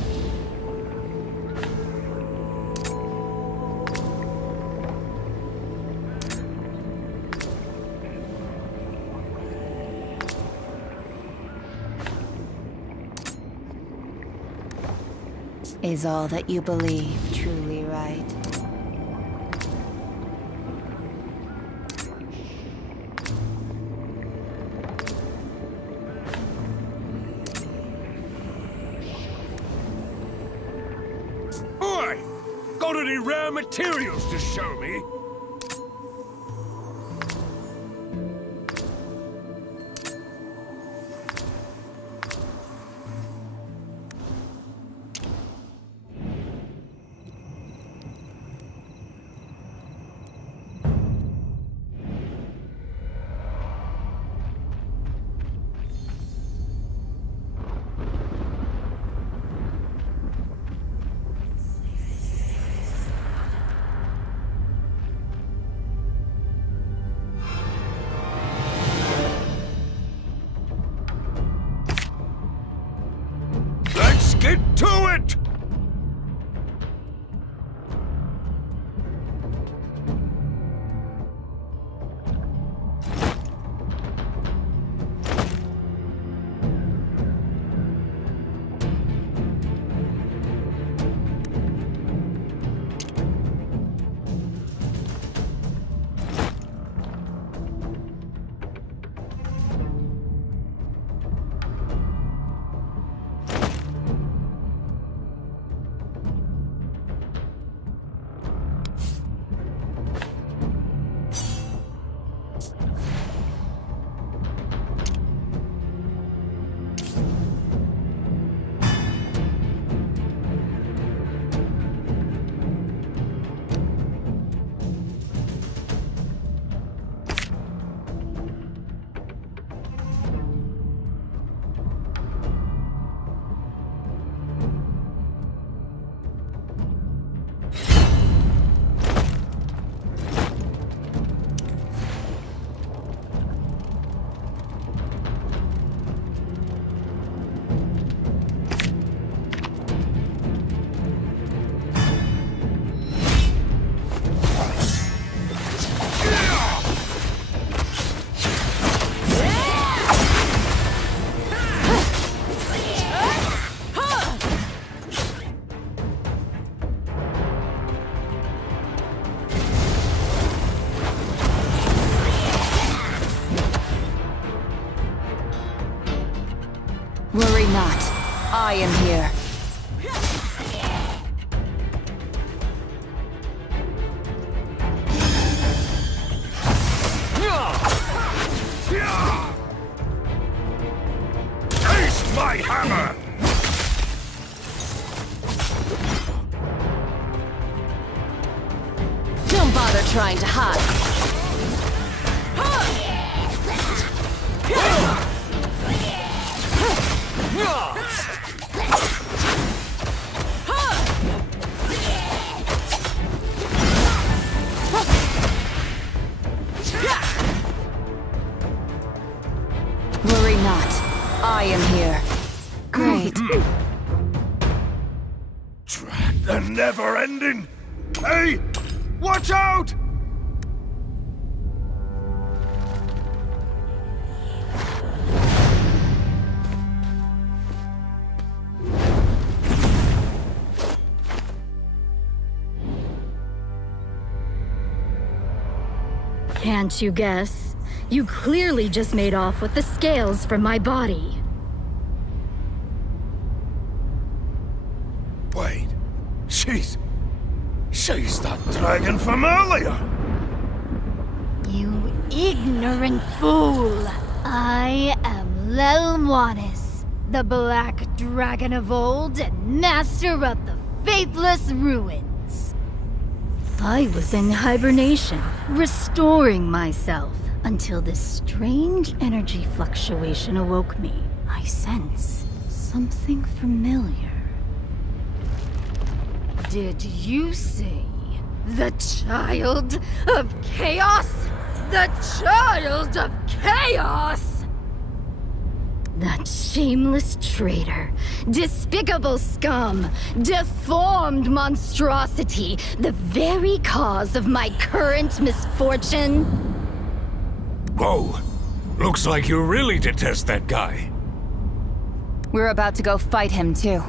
Is all that you believe truly right? Got any rare materials to show me? Get to it! Worry not. I am here. Taste my hammer! Don't bother trying to hide. Yeah! Watch out! Can't you guess? You clearly just made off with the scales from my body. Wait. She's that dragon from earlier! You ignorant fool! I am Lelwanis, the Black Dragon of old and master of the faithless ruins. I was in hibernation, restoring myself, until this strange energy fluctuation awoke me. I sense something familiar. Did you say the child of chaos? The child of chaos! That shameless traitor, despicable scum, deformed monstrosity, the very cause of my current misfortune. Whoa! Looks like you really detest that guy. We're about to go fight him, too.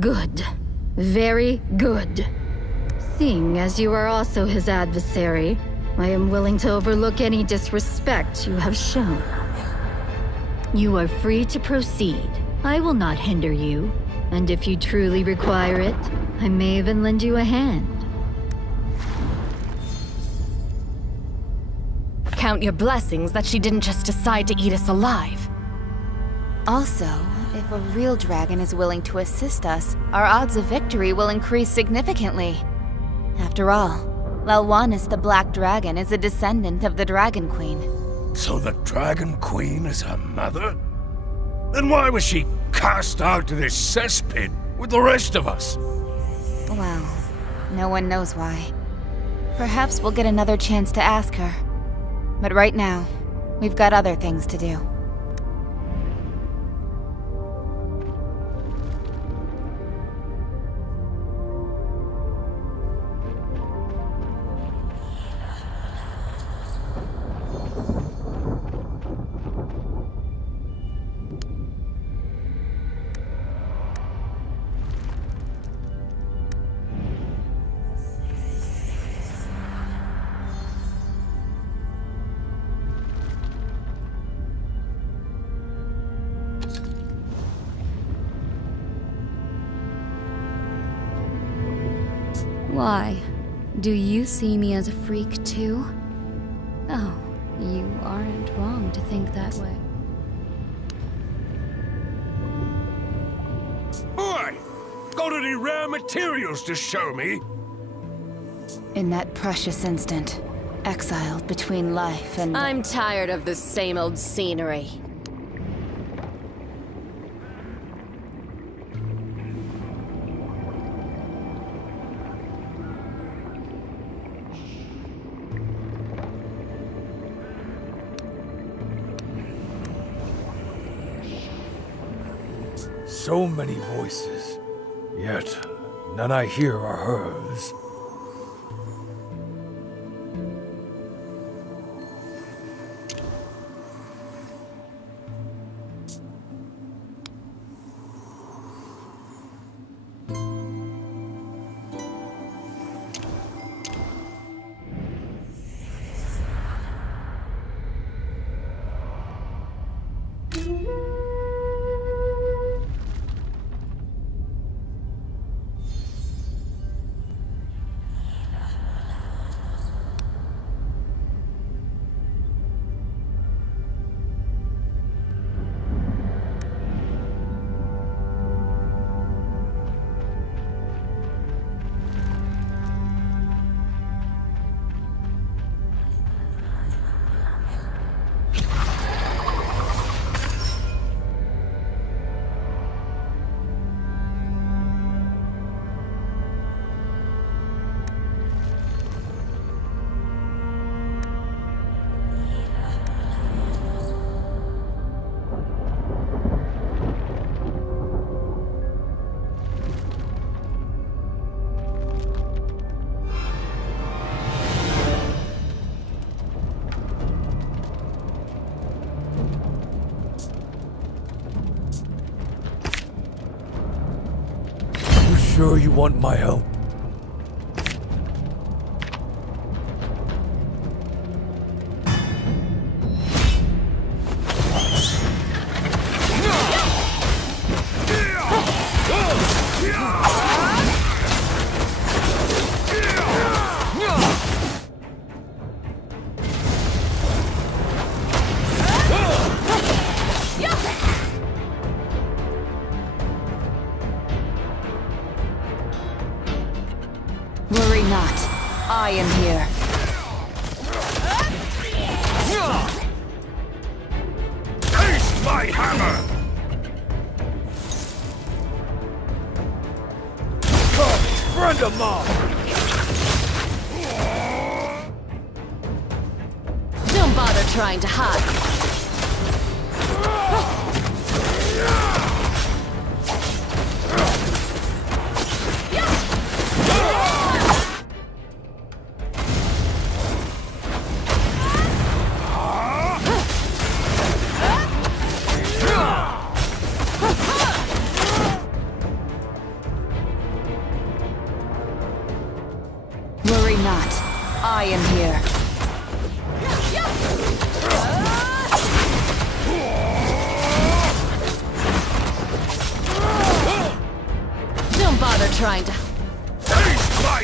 Good. Very good. Seeing as you are also his adversary, I am willing to overlook any disrespect you have shown. You are free to proceed. I will not hinder you, and if you truly require it, I may even lend you a hand. Count your blessings that she didn't just decide to eat us alive. Also, if a real dragon is willing to assist us, our odds of victory will increase significantly. After all, Lelwanis the Black Dragon is a descendant of the Dragon Queen. So the Dragon Queen is her mother? Then why was she cast out to this cesspit with the rest of us? Well, no one knows why. Perhaps we'll get another chance to ask her. But right now, we've got other things to do. Why? Do you see me as a freak too? Oh, you aren't wrong to think that way. Boy! Got any rare materials to show me? In that precious instant, exiled between life and... I'm tired of the same old scenery. So many voices, yet none I hear are hers. sure you want my help? Worry not. I am here. Taste my hammer! Come, friend of mine! Don't bother trying to hide. Worry not. I am here. Don't bother trying to... Taste my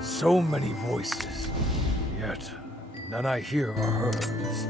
So many voices, yet none I hear are hers.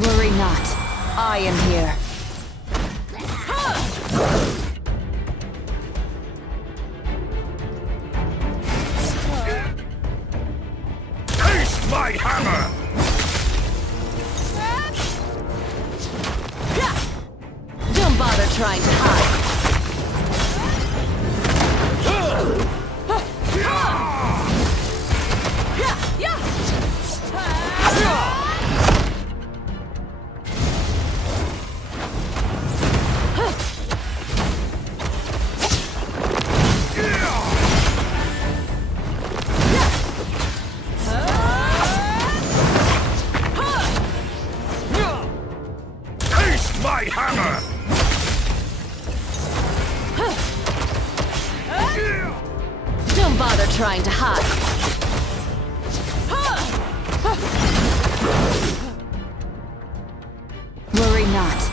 Worry not. I am here. Taste my hammer! Don't bother trying to hide. Taste my hammer! Don't bother trying to hide. Worry not.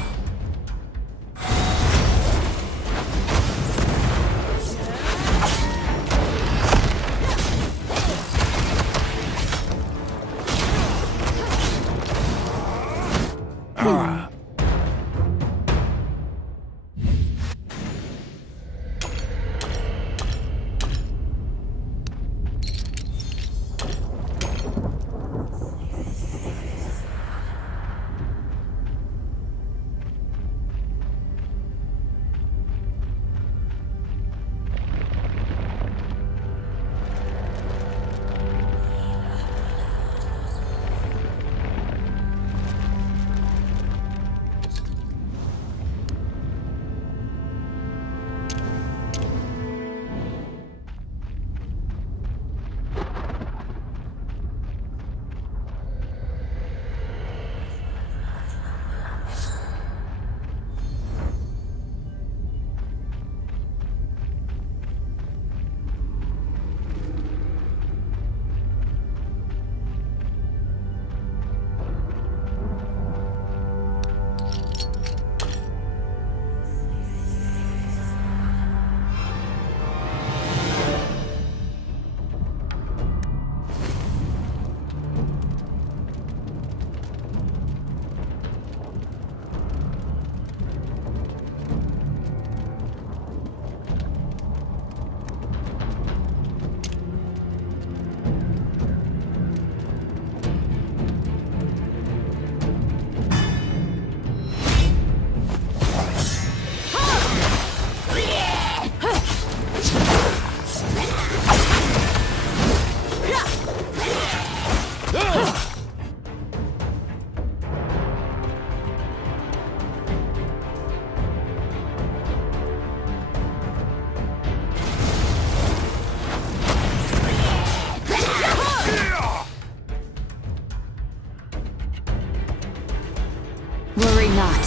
Worry not.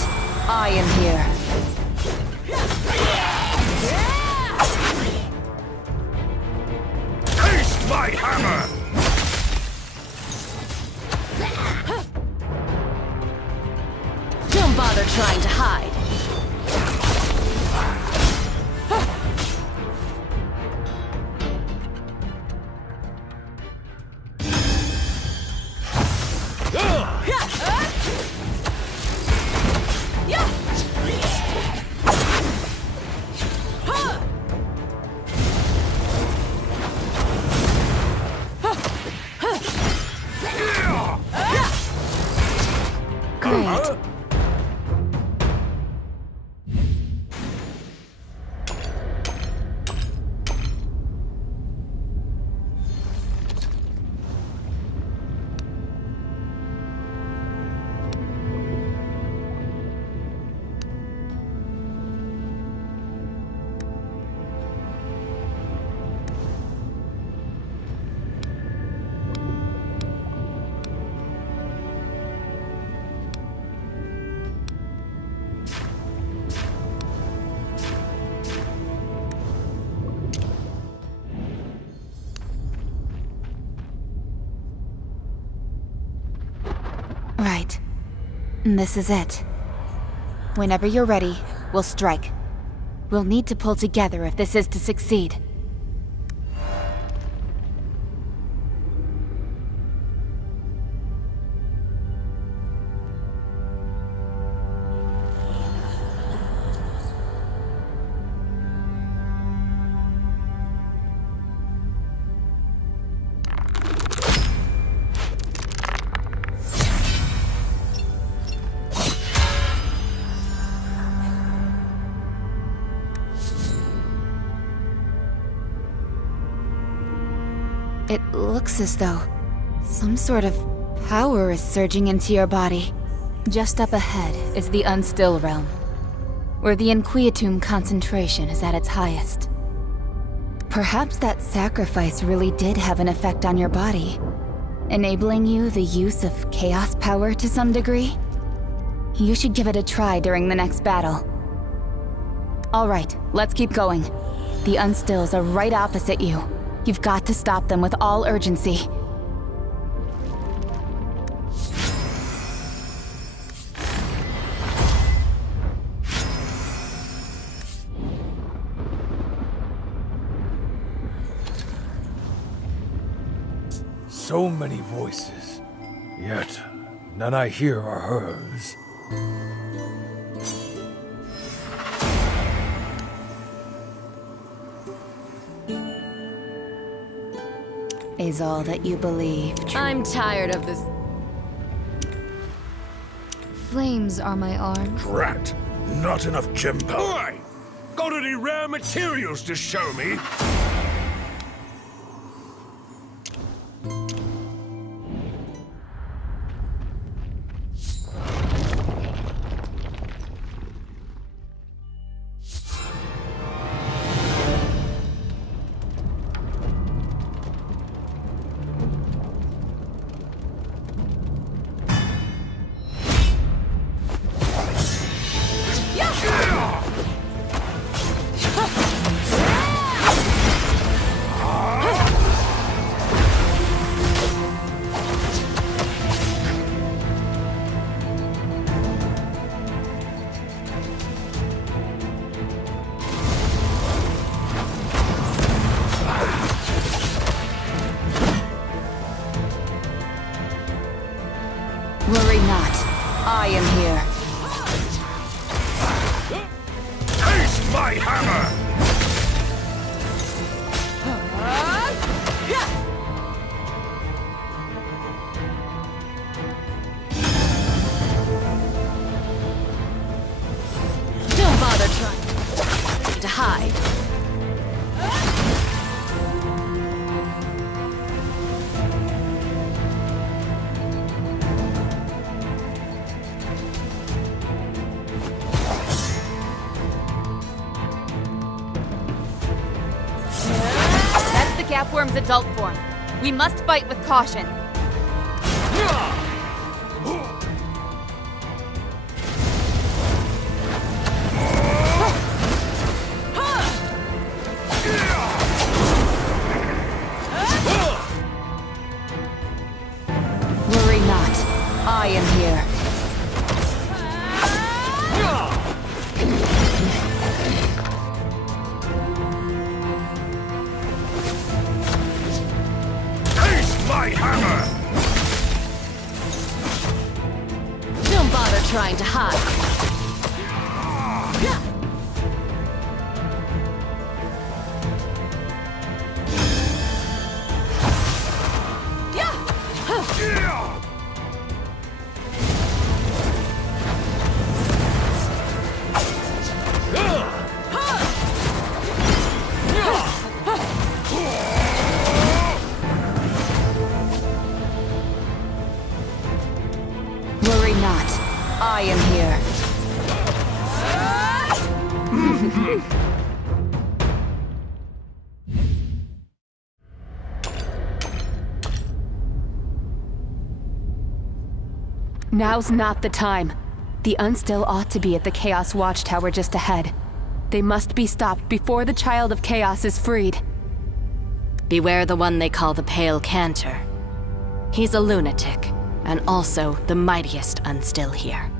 I am here. Taste my hammer! Don't bother trying to hide. Great. Right. This is it. Whenever you're ready, we'll strike. We'll need to pull together if this is to succeed. It looks as though some sort of power is surging into your body. Just up ahead is the Unstill Realm, where the Inquietum concentration is at its highest. Perhaps that sacrifice really did have an effect on your body, enabling you the use of chaos power to some degree? You should give it a try during the next battle. Alright, let's keep going. The Unstills are right opposite you. You've got to stop them with all urgency. So many voices, yet none I hear are hers. Is all that you believe true? I'm tired of this. Flames are my arms. Drat! Not enough gem power. Boy! Got any rare materials to show me? Worry not. I am here. Taste my hammer! Don't bother trying to hide. Gapworm's adult form. We must fight with caution. Worry not. I am here. My hammer! Don't bother trying to hide. Worry not. I am here. Now's not the time. The Unstill ought to be at the Chaos Watchtower just ahead. They must be stopped before the Child of Chaos is freed. Beware the one they call the Pale Cantor. He's a lunatic, and also the mightiest Unstill here.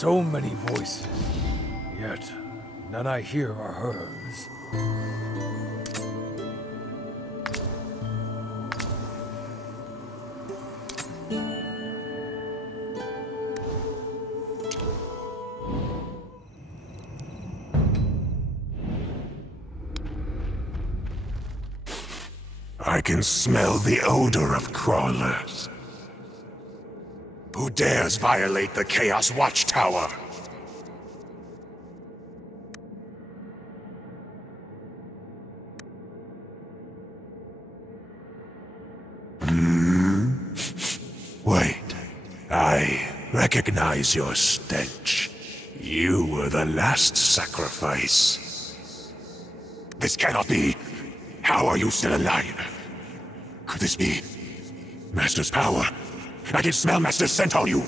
so many voices, yet none I hear are hers. I can smell the odor of crawlers. Who dares violate the Chaos Watchtower? Wait. I recognize your stench. You were the last sacrifice. This cannot be. How are you still alive? Could this be Master's power? I can smell Master's scent on you.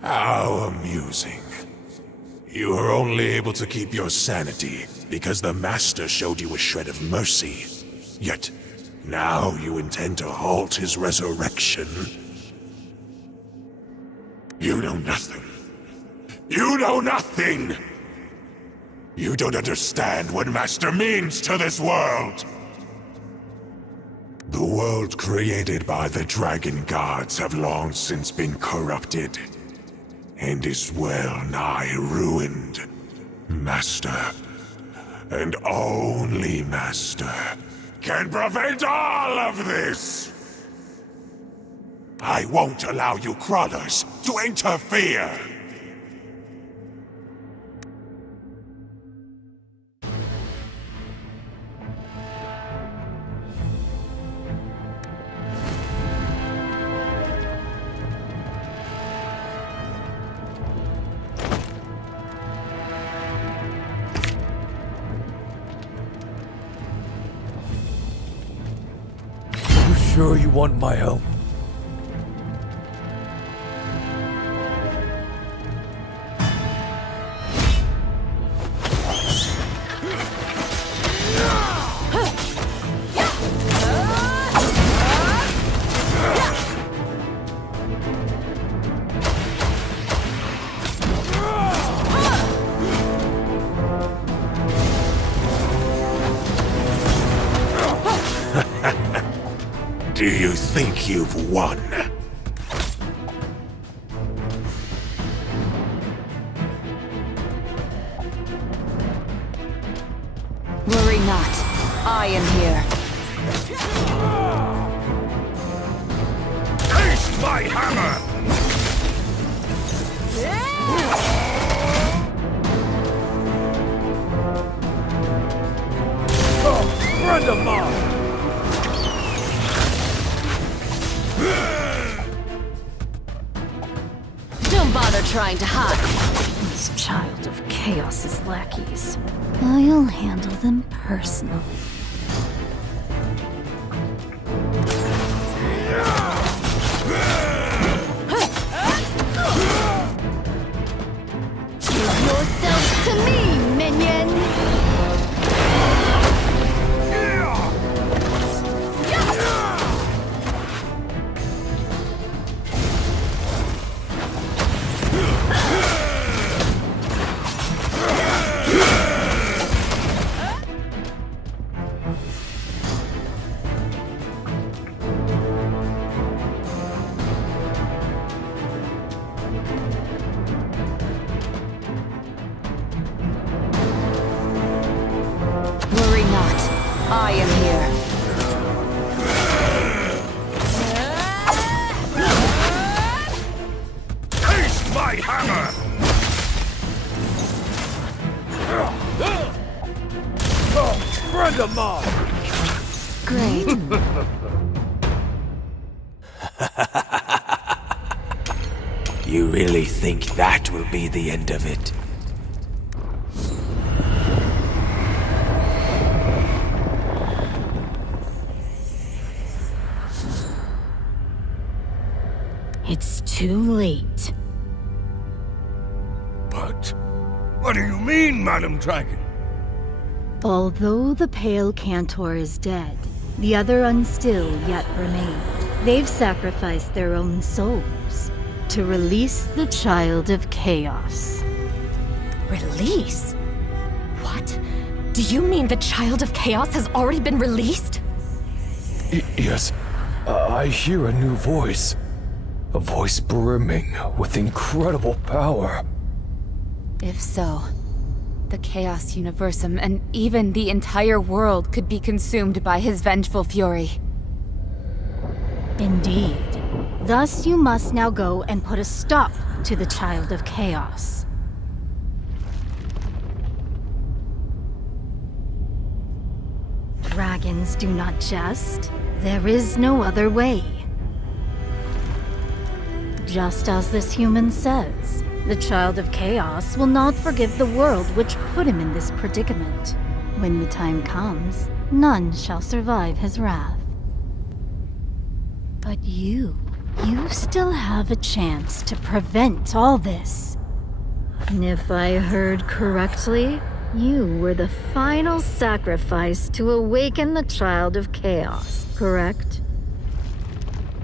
How amusing. You were only able to keep your sanity because the Master showed you a shred of mercy. Yet, now you intend to halt his resurrection. You know nothing. You know nothing! You don't understand what Master means to this world! The world created by the Dragon Gods have long since been corrupted, and is well nigh ruined. Master, and only Master, can prevent all of this! I won't allow you crawlers to interfere! You sure you want my help? Do you think you've won? Worry not. I am here. Taste my hammer! Oh, friend of mine! Don't bother trying to hide. This child of Chaos's lackeys. I'll handle them personally. Give yourselves to me, minions! Worry not. I am here. Taste my hammer! Oh, friend of mine! Great. You really think that will be the end of it? It's too late. But what do you mean, Madam Dragon? Although the Pale Cantor is dead, the other unstill yet remain. They've sacrificed their own souls to release the Child of Chaos. Release? What? Do you mean the Child of Chaos has already been released? Yes. I hear a new voice. A voice brimming with incredible power. If so, the Chaos Universum and even the entire world could be consumed by his vengeful fury. Indeed. Thus you must now go and put a stop to the Child of Chaos. Dragons do not jest. There is no other way. Just as this human says, the Child of Chaos will not forgive the world which put him in this predicament. When the time comes, none shall survive his wrath. But you still have a chance to prevent all this. And if I heard correctly, you were the final sacrifice to awaken the Child of Chaos, correct?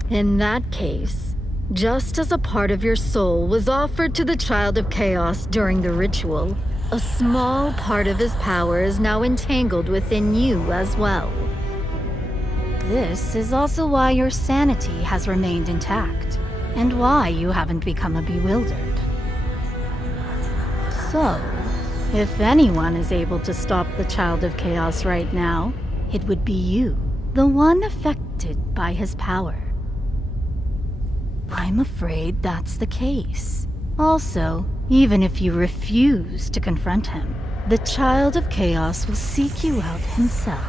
In that case, just as a part of your soul was offered to the Child of Chaos during the ritual, a small part of his power is now entangled within you as well. This is also why your sanity has remained intact, and why you haven't become a bewildered. So, if anyone is able to stop the Child of Chaos right now, it would be you, the one affected by his power. I'm afraid that's the case. Also, even if you refuse to confront him, the Child of Chaos will seek you out himself.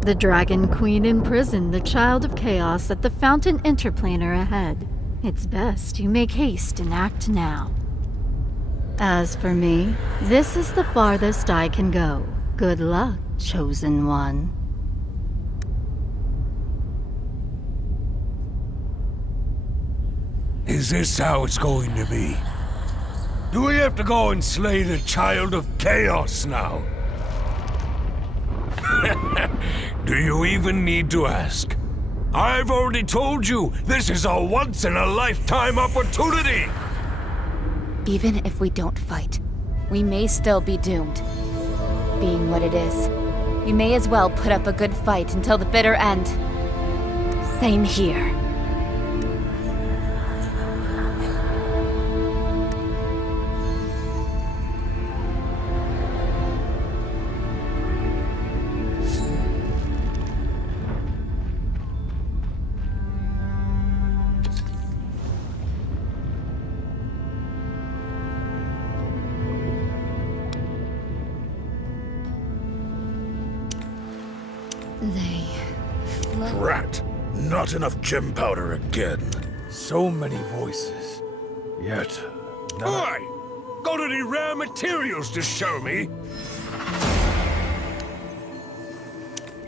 The Dragon Queen imprisoned the Child of Chaos at the Fountain Interplanar ahead. It's best you make haste and act now. As for me, this is the farthest I can go. Good luck, Chosen One. Is this how it's going to be? Do we have to go and slay the Child of Chaos now? Do you even need to ask? I've already told you, this is a once-in-a-lifetime opportunity! Even if we don't fight, we may still be doomed. Being what it is, we may as well put up a good fight until the bitter end. Same here. Drat! Not enough gem powder again. So many voices. Yet, Oi! Got any rare materials to show me?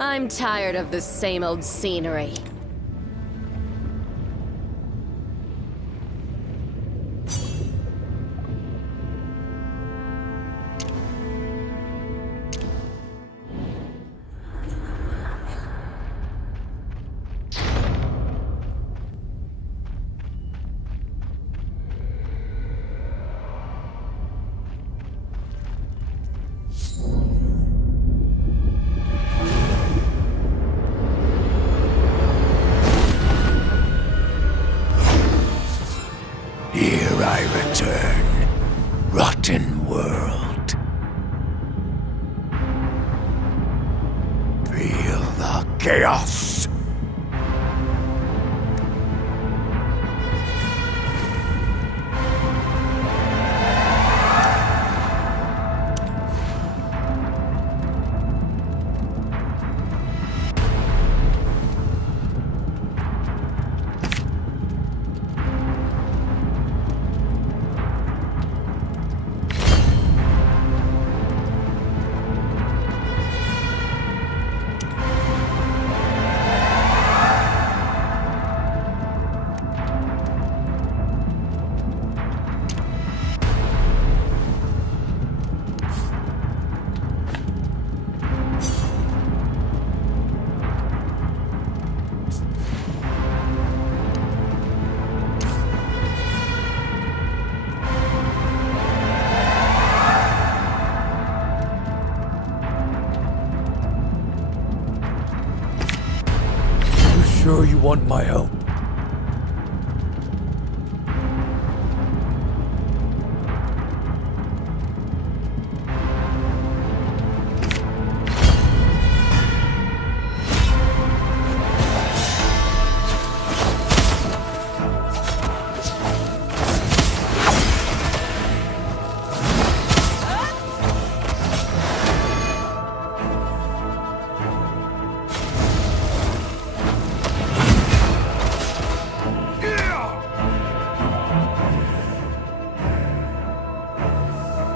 I'm tired of the same old scenery. Rotten world. Feel the chaos. want my help?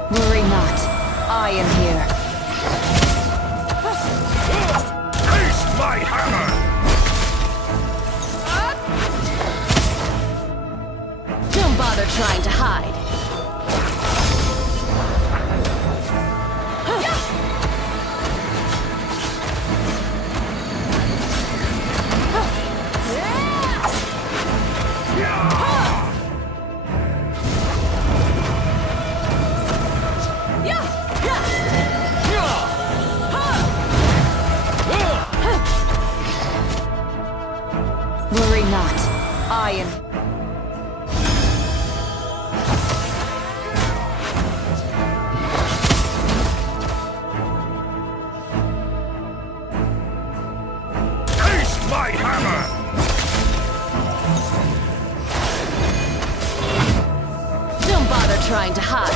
Worry not. I am here. Taste my hammer! Don't bother trying to hide. Worry not. I am... Taste my hammer! Don't bother trying to hide.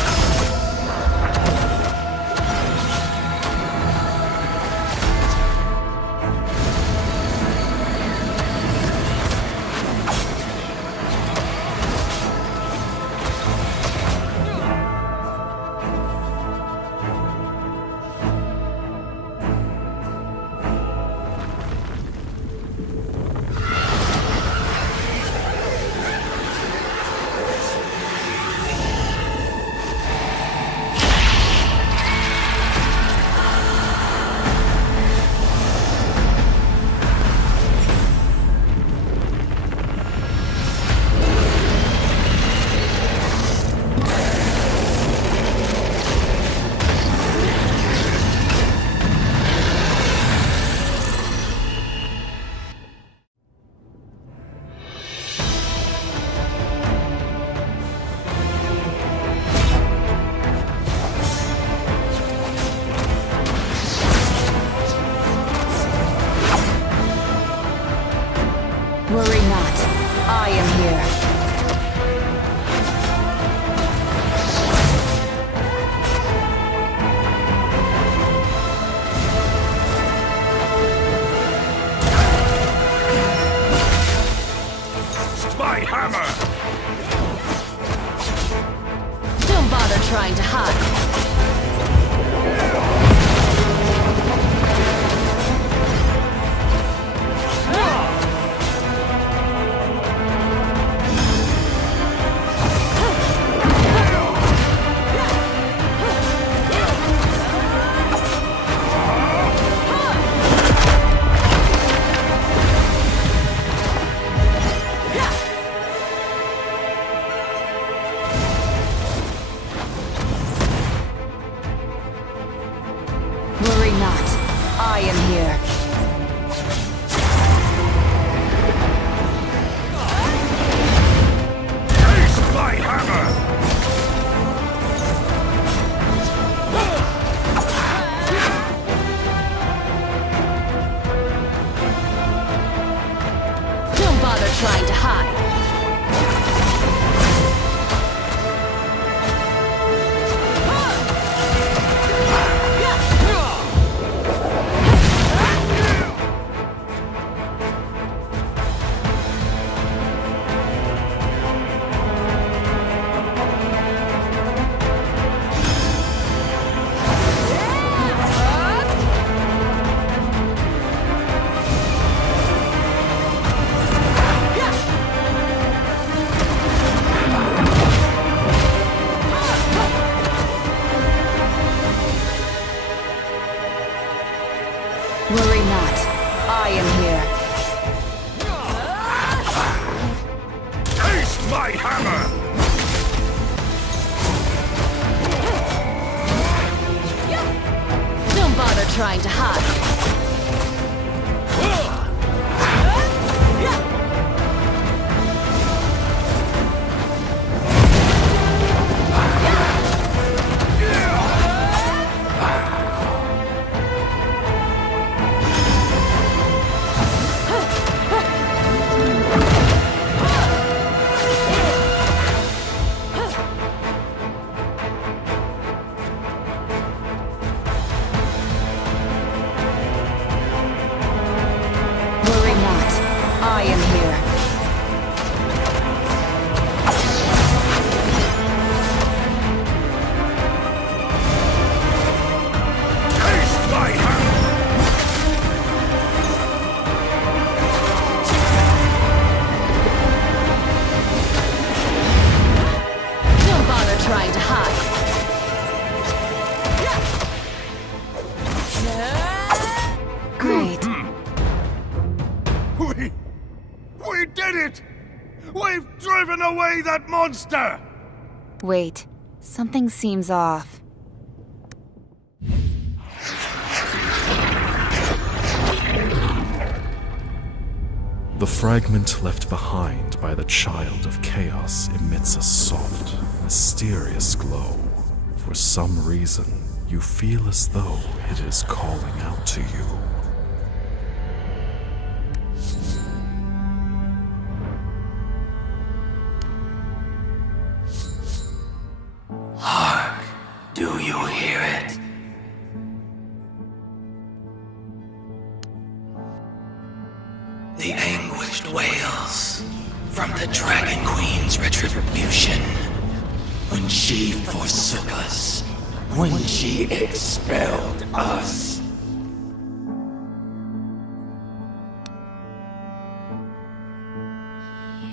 Worry not. I am here. My hammer! Don't bother trying to hide. Worry not. I am here. Taste my hammer! Don't bother trying to hide. Worry not. I am here. Taste my hammer! Don't bother trying to hide. trying to hide. Great. We did it! We've driven away that monster! Wait, something seems off. The fragment left behind by the Child of Chaos emits a soft, mysterious glow. For some reason, you feel as though it is calling out to you. Hark! Do you hear it? The anguished wails from the Dragon Queen's retribution. When she forsook us. When she expelled us.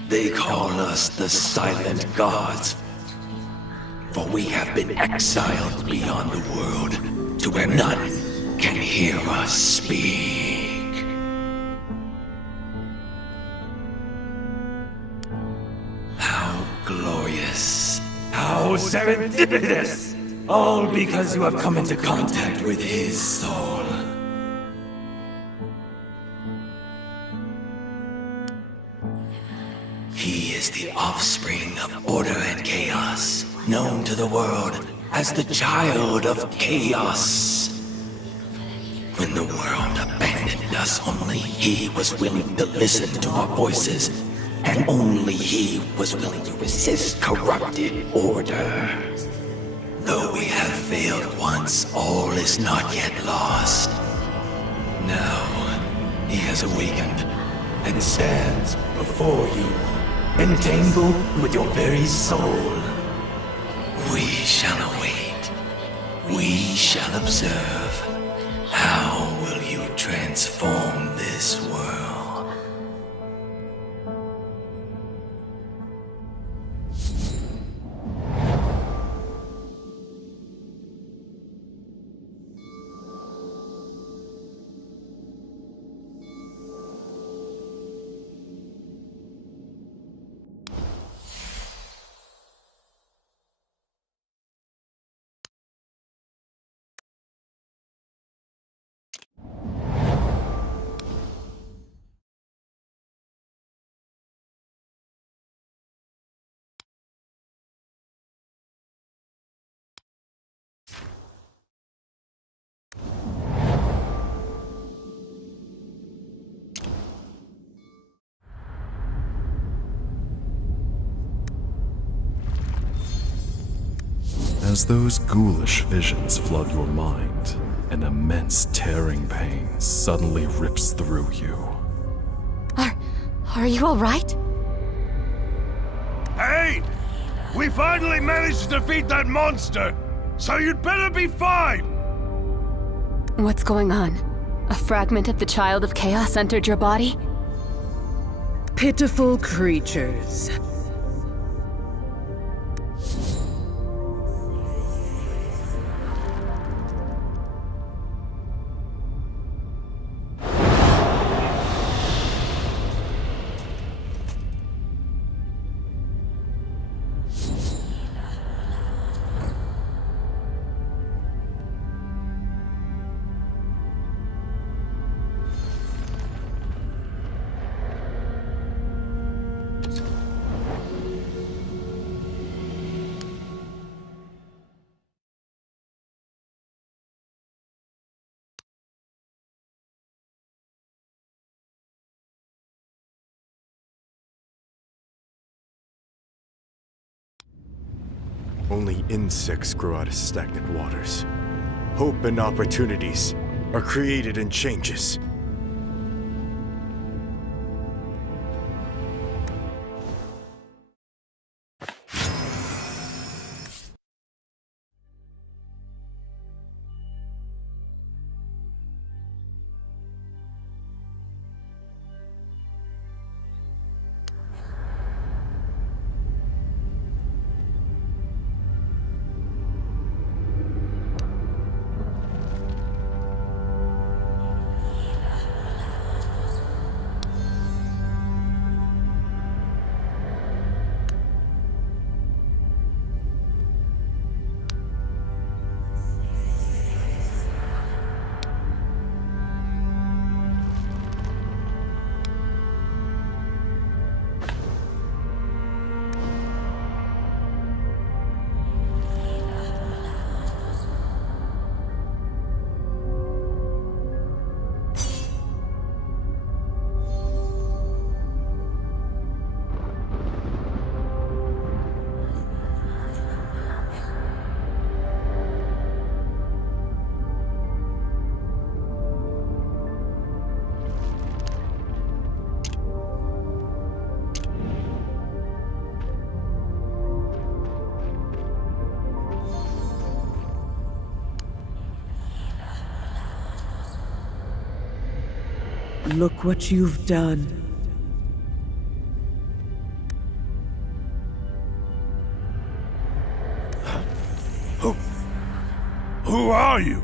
They call us the Silent Gods. For we have been exiled beyond the world to where none can hear us speak. How glorious. How serendipitous! All because you have come into contact with his soul. He is the offspring of order and chaos, known to the world as the Child of Chaos. When the world abandoned us, only he was willing to listen to our voices, and only he was willing to resist corrupted order. Though we have failed once, all is not yet lost. Now, he has awakened and stands before you, entangled with your very soul. We shall await. We shall observe. How will you transform this world? As those ghoulish visions flood your mind, an immense tearing pain suddenly rips through you. Are you alright? Hey! We finally managed to defeat that monster! So you'd better be fine! What's going on? A fragment of the Child of Chaos entered your body? Pitiful creatures. Only insects grow out of stagnant waters. Hope and opportunities are created in changes. Look what you've done. Who are you?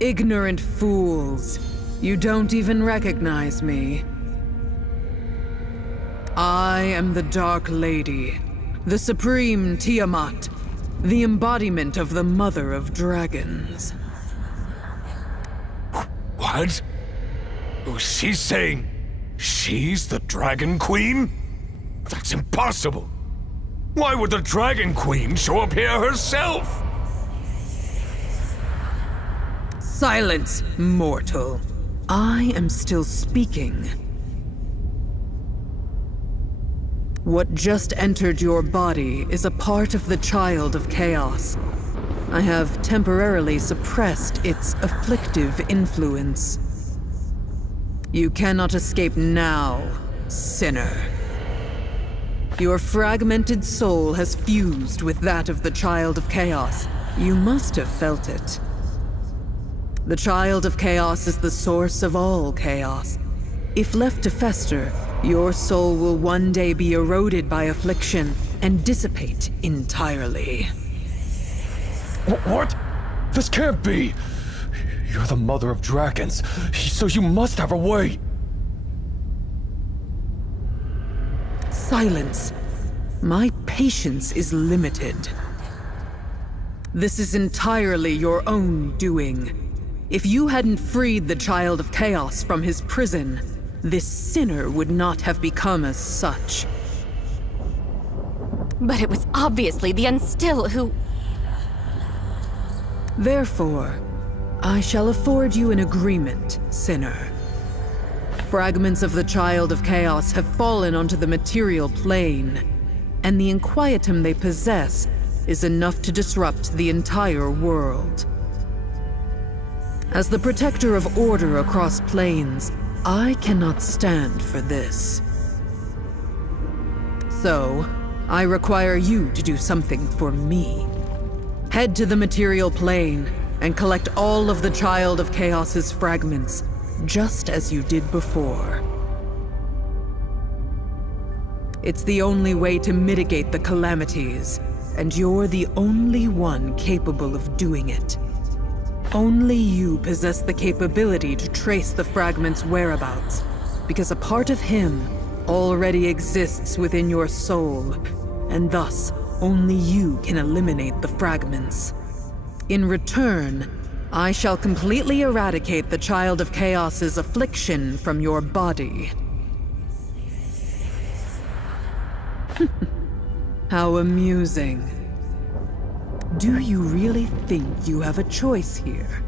Ignorant fools. You don't even recognize me. I am the Dark Lady, the Supreme Tiamat, the embodiment of the Mother of Dragons. What? She's saying she's the Dragon Queen? That's impossible. Why would the Dragon Queen show up here herself? Silence, mortal. I am still speaking. What just entered your body is a part of the Child of Chaos. I have temporarily suppressed its afflictive influence. You cannot escape now, sinner. Your fragmented soul has fused with that of the Child of Chaos. You must have felt it. The Child of Chaos is the source of all chaos. If left to fester, your soul will one day be eroded by affliction and dissipate entirely. What? This can't be! You're the Mother of Dragons, so you must have a way! Silence. My patience is limited. This is entirely your own doing. If you hadn't freed the Child of Chaos from his prison, this sinner would not have become as such. But it was obviously the Unstill who... Therefore, I shall afford you an agreement, sinner. Fragments of the Child of Chaos have fallen onto the material plane, and the inquietum they possess is enough to disrupt the entire world. As the protector of order across planes, I cannot stand for this. So, I require you to do something for me. Head to the material plane and collect all of the Child of Chaos's fragments, just as you did before. It's the only way to mitigate the calamities, and you're the only one capable of doing it. Only you possess the capability to trace the fragment's whereabouts, because a part of him already exists within your soul, and thus only you can eliminate the fragments. In return, I shall completely eradicate the Child of Chaos's affliction from your body. How amusing. Do you really think you have a choice here?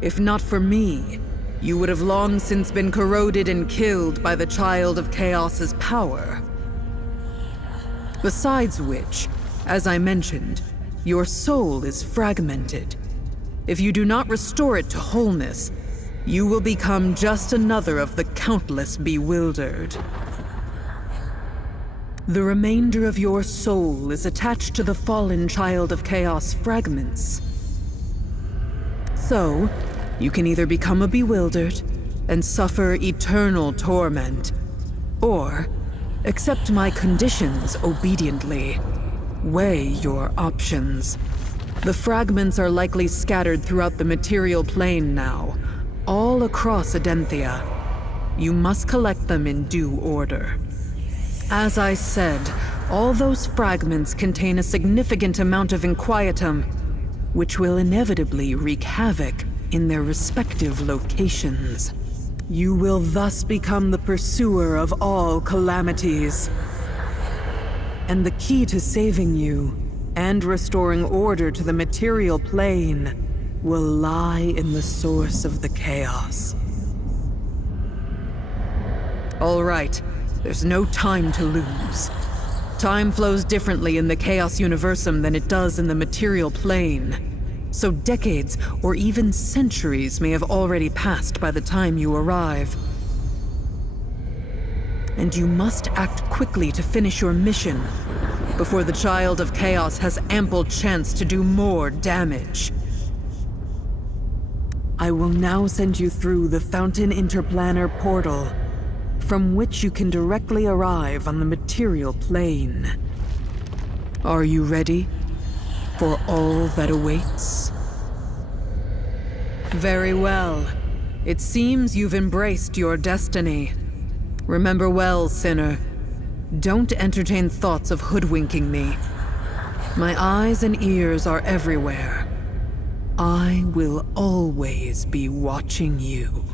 If not for me, you would have long since been corroded and killed by the Child of Chaos's power. Besides which, as I mentioned, your soul is fragmented. If you do not restore it to wholeness, you will become just another of the countless bewildered. The remainder of your soul is attached to the fallen Child of Chaos fragments. So, you can either become a bewildered and suffer eternal torment, or accept my conditions obediently. Weigh your options. The fragments are likely scattered throughout the material plane now, all across Adenthia. You must collect them in due order. As I said, all those fragments contain a significant amount of inquietum, which will inevitably wreak havoc in their respective locations. You will thus become the pursuer of all calamities. And the key to saving you and restoring order to the material plane will lie in the source of the chaos. All right. There's no time to lose. Time flows differently in the Chaos Universum than it does in the material plane. So decades or even centuries may have already passed by the time you arrive. And you must act quickly to finish your mission before the Child of Chaos has ample chance to do more damage. I will now send you through the Fountain Interplanar portal, from which you can directly arrive on the material plane. Are you ready for all that awaits? Very well. It seems you've embraced your destiny. Remember well, sinner. Don't entertain thoughts of hoodwinking me. My eyes and ears are everywhere. I will always be watching you.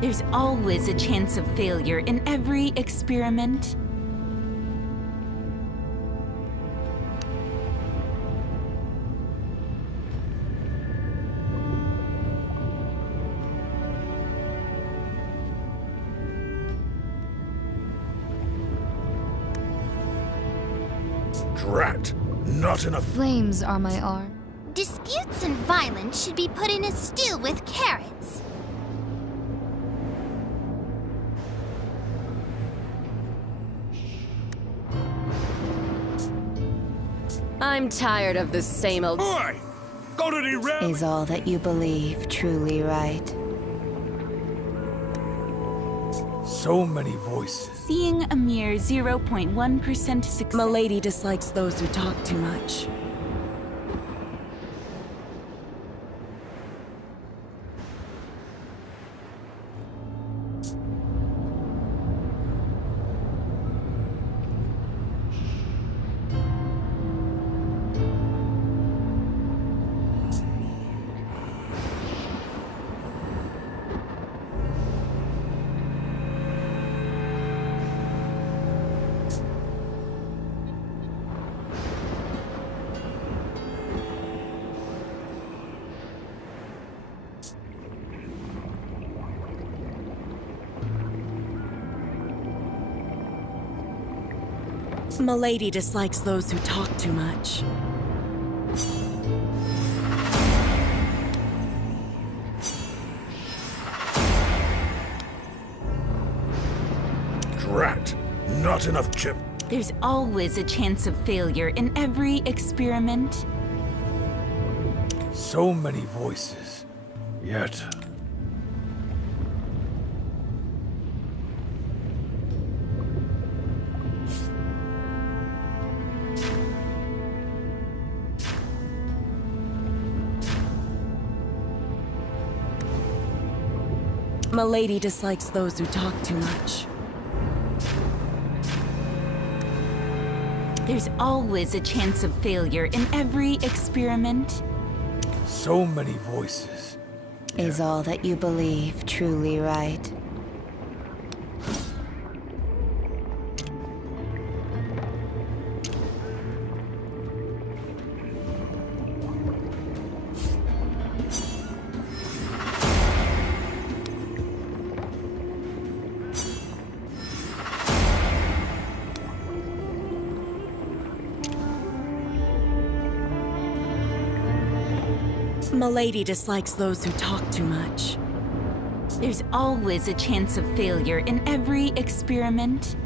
There's always a chance of failure in every experiment. Drat! Not enough. Flames are my arm. Disputes and violence should be put in a stew with carrots. I'm tired of the same old. Oi! Got any rally? Is all that you believe truly right? So many voices. Seeing a mere 0.1% success. Milady dislikes those who talk too much. Milady dislikes those who talk too much. Drat! Not enough chip. There's always a chance of failure in every experiment. So many voices. Yet... Milady dislikes those who talk too much. There's always a chance of failure in every experiment. So many voices. Is all that you believe truly right? Milady dislikes those who talk too much. There's always a chance of failure in every experiment.